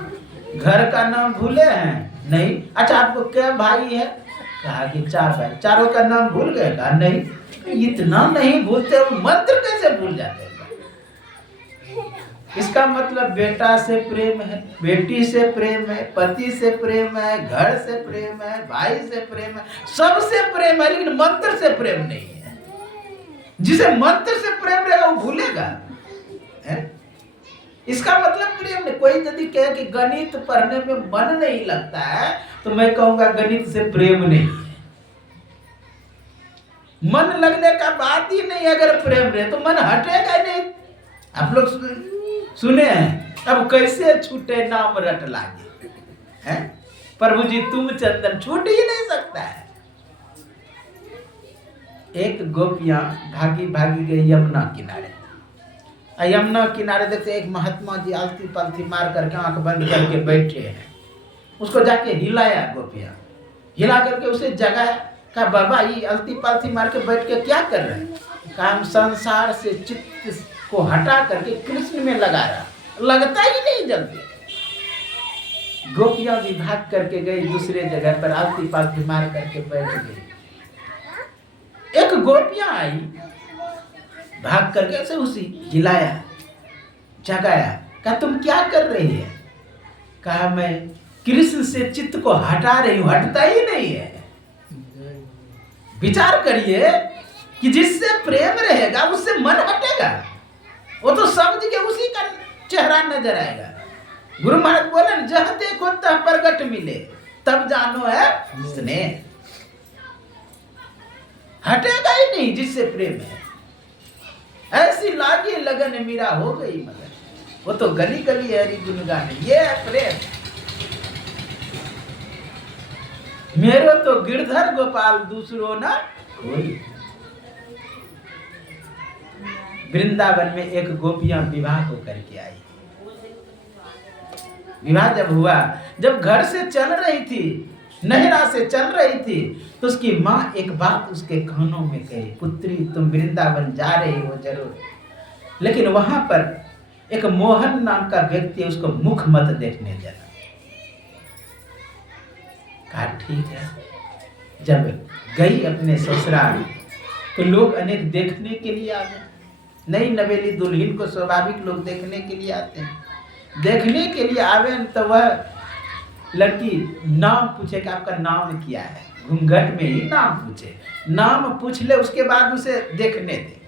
घर का नाम भूले हैं? नहीं। अच्छा आपको क्या भाई है? कहा कि 4 भाई। चारों का नाम भूल गए? कहा नहीं। इतना नहीं भूलते, वो मंत्र कैसे भूल जाते हैं? इसका मतलब बेटा से प्रेम है, बेटी से प्रेम है, पति से प्रेम है, घर से प्रेम है, भाई से प्रेम है, सबसे प्रेम है, लेकिन मंत्र से प्रेम नहीं है। जिसे मंत्र से प्रेम रहेगा वो भूलेगा है? इसका मतलब प्रेम नहीं। कोई यदि कहे कि गणित पढ़ने में मन नहीं लगता है, तो मैं कहूंगा गणित से प्रेम नहीं है। मन लगने का बात ही नहीं। अगर प्रेम रहे तो मन हटेगा ही नहीं। आप लोग सुने हैं, अब कैसे छूटे नाम रट लागे हैं? प्रभु जी तुम चंदन छूट ही नहीं सकता है। एक गोपियां भागी भागी गई यमुना किनारे। यमुना किनारे देखते एक महात्मा जी आलती पालती मार करके आंख बंद करके बैठे हैं। उसको जाके हिलाया गोपियां, हिला करके उसे जगाया। कहा बाबा ये आलती पालती मार के बैठ के क्या कर रहे हैं? कहा हम संसार से चित्त को हटा करके कृष्ण में लगा रहा, लगता ही नहीं जल्दी। गोपियां भी भाग करके गई दूसरे जगह पर, आलती पालती मार करके बैठ गई। एक गोपियां आई, भाग करके ऐसे उसी हिलाया, जगाया। कहा तुम क्या कर रही है? कहा मैं कृष्ण से चित्त को हटा रही हूं, हटता ही नहीं है। विचार करिए कि जिससे प्रेम रहेगा उससे मन हटेगा। वो तो समझ के उसी का चेहरा नजर आएगा। गुरु महाराज बोले जहाँ देखो तह प्रगट मिले, तब जानो है स्नेह। हटेगा ही नहीं जिससे प्रेम है। ऐसी लागी लगन मीरा हो गई मगन, वो तो गली गली हरि गुणगान। ये है प्रेम। मेरो तो गिरधर गोपाल दूसरो ना कोई। वृंदावन में एक गोपियां विवाह होकर के आई। विवाह जब हुआ, जब घर से चल रही थी, नहरा से चल रही थी, तो उसकी माँ एक बात उसके कानों में कही, पुत्री तुम वृंदावन जा रही हो जरूर, लेकिन वहां पर एक मोहन नाम का व्यक्ति है, उसको मुख मत देखने देना। कहा ठीक है। जब गई अपने ससुराल तो लोग अनेक देखने के लिए आ गए। नई नवेली दुल्हन को स्वाभाविक लोग देखने के लिए आते हैं। देखने के लिए आवे तो वह लड़की नाम पूछे कि आपका नाम क्या है, घूंघट में ही नाम पूछे, नाम पूछ ले, उसके बाद उसे देखने दे।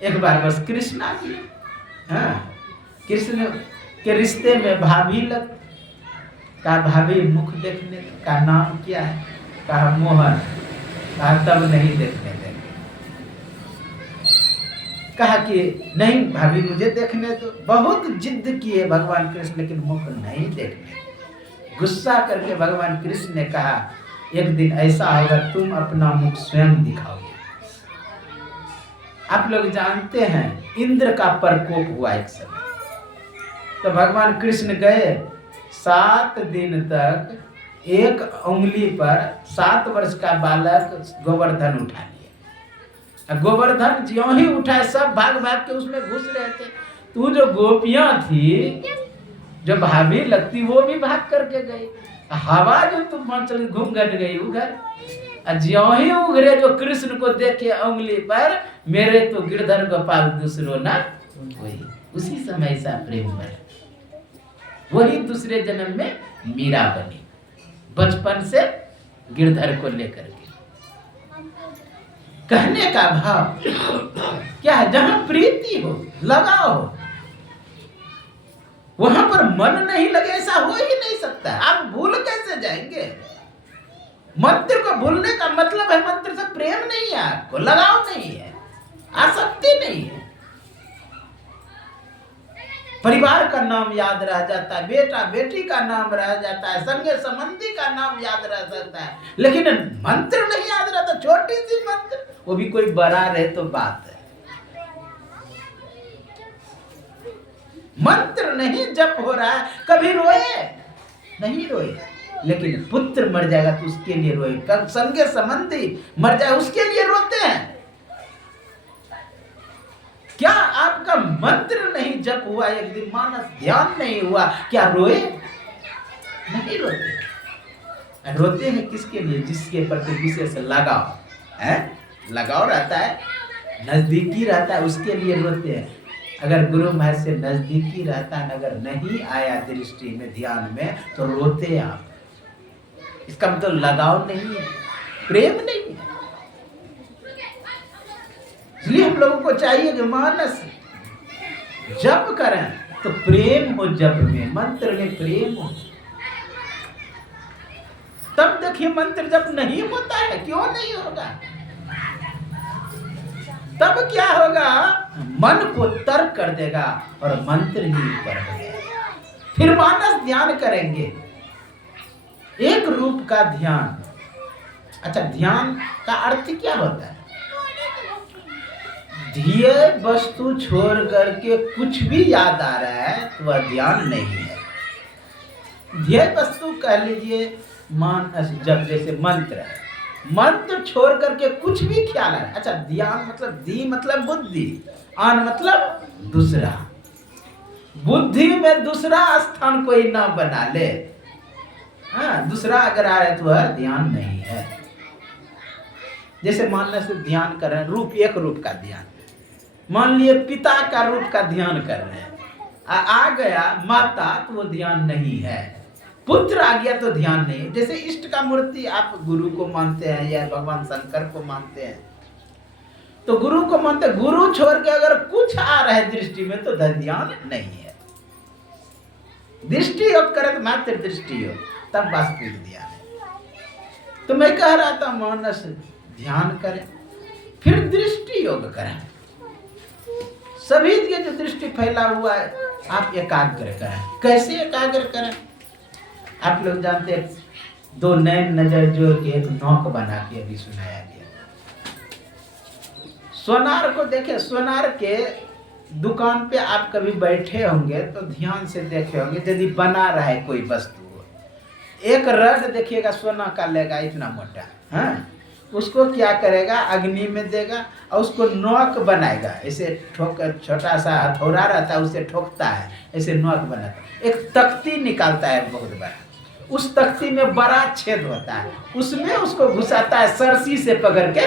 एक बार बस कृष्णा जी, हाँ, कृष्ण के रिश्ते में भाभी लग, कहा भाभी मुख देखने, का नाम क्या है, कहा मोहन, कहा तब नहीं देखने देंगे। कहा कि नहीं भाभी मुझे देखने दो। बहुत जिद किए भगवान कृष्ण, लेकिन मुख नहीं देखने। गुस्सा करके भगवान कृष्ण ने कहा एक दिन ऐसा होगा तुम अपना मुख स्वयं दिखाओगे। आप लोग जानते हैं इंद्र का प्रकोप हुआ एक समय, तो भगवान कृष्ण गए, 7 दिन तक एक उंगली पर 7 वर्ष का बालक गोवर्धन उठा लिया। गोवर्धन ज्यों ही उठाए सब भाग भाग के उसमें घुस रहे थे। तू जो गोपियां थी, जो भाभी लगती, वो भी भाग करके गई। हवा जो तूफान चली घूमघट गई उधर। ज्यों ही उघरे जो कृष्ण को देखे उंगली पर, मेरे तो गिरधर गोपाल दूसरो ना वही। उसी समय ऐसा प्रेम बना, वही दूसरे जन्म में मीरा बनी, बचपन से गिरधर को लेकर के। कहने का भाव क्या है, जहां प्रीति हो, लगाव हो, वहां पर मन नहीं लगे ऐसा हो ही नहीं सकता। आप भूल कैसे जाएंगे? मंत्र को भूलने का मतलब है मंत्र से प्रेम नहीं है, आपको लगाव नहीं है, आसक्ति नहीं है। परिवार का नाम याद रह जाता है, बेटा बेटी का नाम रह जाता है, संगे संबंधी का नाम याद रह जाता है, लेकिन मंत्र नहीं याद रहता। छोटी सी मंत्र, वो भी कोई बड़ा रहे तो बात है। मंत्र नहीं जप हो रहा है, कभी रोए नहीं रोए, लेकिन पुत्र मर जाएगा तो उसके लिए रोए, संगे संबंधी मर जाए उसके लिए रोते हैं। क्या आपका मंत्र नहीं जप हुआ, एक दिन मानस ध्यान नहीं हुआ, क्या रोए? नहीं रोते। रोते हैं किसके लिए? जिसके प्रति विशेष लगाव है, लगाव रहता है, नजदीकी रहता है, उसके लिए रोते हैं। अगर गुरु महाराज से नजदीकी रहता है, अगर नहीं आया दृष्टि में, ध्यान में, तो रोते आप। इसका मतलब लगाव नहीं है, प्रेम नहीं है। इसलिए हम लोगों को चाहिए कि मानस जप करें तो प्रेम हो, जप में, मंत्र में प्रेम हो। तब देखिए मंत्र जप नहीं होता है, क्यों नहीं होगा? तब क्या होगा? मन को तर्क कर देगा और मंत्र ही ऊपर हो जाएगा। फिर मानस ध्यान करेंगे, एक रूप का ध्यान। अच्छा, ध्यान का अर्थ क्या होता है? ध्येय वस्तु छोड़ करके कुछ भी याद आ रहा है तो वह ध्यान नहीं है। ध्येय वस्तु कह लीजिए मानस जब, जैसे मंत्र है, मंत्र छोड़ करके कुछ भी ख्याल है। अच्छा, ध्यान मतलब दी मतलब बुद्धि, आन मतलब दूसरा। बुद्धि में दूसरा स्थान कोई ना बना ले, हाँ, दूसरा अगर आ रहा है तो वह ध्यान नहीं है। जैसे मान से ध्यान कर रहे हैं, रूप, एक रूप का ध्यान, मान लिए पिता का रूप का ध्यान कर रहे हैं, आ गया माता तो वो ध्यान नहीं है, पुत्र आ गया तो ध्यान नहीं। जैसे इष्ट का मूर्ति आप गुरु को मानते हैं या भगवान शंकर को मानते हैं, तो गुरु को मानते, गुरु छोड़ के अगर कुछ आ रहा है दृष्टि में तो ध्यान नहीं है। दृष्टि योग करे तो मात्र दृष्टि योग, तब वास्तविक ध्यान है। तो मैं कह रहा था मानस ध्यान करें, फिर दृष्टि योग करें। सभी ये जो दृष्टि फैला हुआ है आप एकाग्र करें। कैसे एकाग्र करें? आप लोग जानते हैं, 2 नैन नजर जोड़ के एक नौक बना के अभी सुनाया गया। सोनार को देखे, सोनार के दुकान पे आप कभी बैठे होंगे तो ध्यान से देखे होंगे, यदि बना रहा है कोई वस्तु, एक रड देखिएगा सोना का लेगा इतना मोटा, हाँ, उसको क्या करेगा, अग्नि में देगा और उसको नोक बनाएगा, ऐसे ठोक, छोटा सा हथौड़ा रहता है उसे ठोकता है, ऐसे नोक बनाता है, एक तख्ती निकालता है बहुत बड़ा, उस तख्ती में बड़ा छेद होता है, उसमें उसको घुसाता है, सरसी से पकड़ के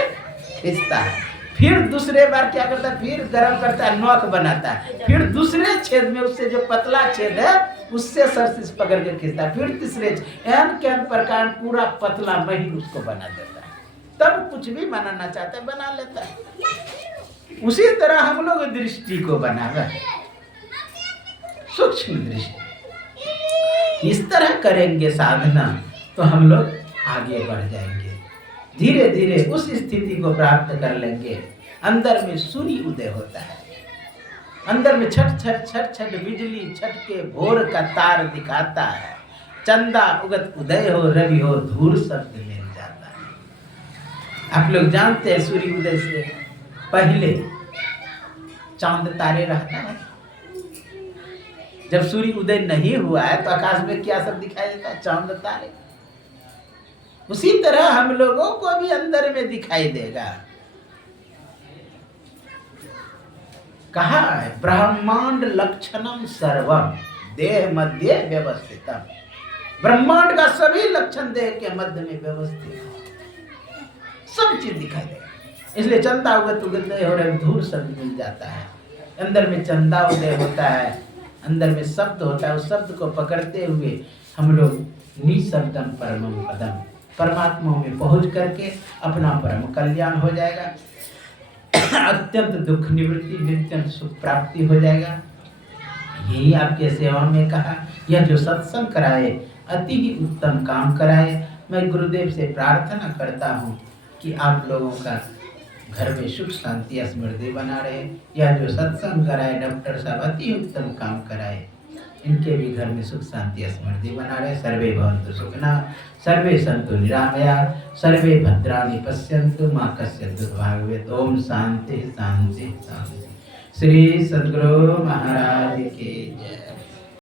खींचता है, फिर दूसरे बार क्या करता है, फिर गर्म करता है, नोक बनाता है, फिर दूसरे छेद में उससे जो पतला छेद है उससे सरसी से पकड़ के खींचता है, फिर तीसरे एन प्रकार पूरा पतला महीन उसको बना देता है, तब कुछ भी बनाना चाहता है बना लेता है। उसी तरह हम लोग दृष्टि को बनावे, सूक्ष्म दृष्टि, इस तरह करेंगे साधना तो हम लोग आगे बढ़ जाएंगे, धीरे धीरे उस स्थिति को प्राप्त कर लेंगे। अंदर में सूर्य उदय होता है, अंदर में छट छट छट छट बिजली छट के भोर का तार दिखाता है, चंदा उगत उदय हो रवि हो धूर शब्द मिल जाता है। आप लोग जानते हैं सूर्य उदय से पहले चांद तारे रहता है, जब सूर्य उदय नहीं हुआ है तो आकाश में क्या सब दिखाई देता है, चांद तारे। उसी तरह हम लोगों को भी अंदर में दिखाई देगा। कहा है ब्रह्मांड लक्षणम सर्वम देह मध्य व्यवस्थितम, ब्रह्मांड का सभी लक्षण देह के मध्य में व्यवस्थित, सब चीज दिखाई देगा। इसलिए चंदा उगत उदय हो रहे धूर शब्द मिल जाता है, अंदर में चंदा उदय होता है, अंदर में शब्द होता है, उस शब्द को पकड़ते हुए हम लोग निशब्दम परमम पदम, परमात्मा में पहुंच करके अपना परम कल्याण हो जाएगा, अत्यंत दुख निवृत्ति, नित्यंत सुख प्राप्ति हो जाएगा। यही आपके सेवा में कहा, यह जो सत्संग कराए अति ही उत्तम काम कराए। मैं गुरुदेव से प्रार्थना करता हूँ कि आप लोगों का घर में सुख शांति स्मृति बना रहे। यह जो सत्संग कराए डॉक्टर साहब अति उत्तम काम कराए, इनके भी घर में सुख शांति स्मृति बना रहे। सर्वे भवन्तु सुखिनः, सर्वे सन्तु निरामया, सर्वे भद्राणि पश्यन्तु मा कश्चित् दुर्भाग्यं भवेत्। ओम शांति शांति शांति। श्री सद्गुरु महाराज की जय।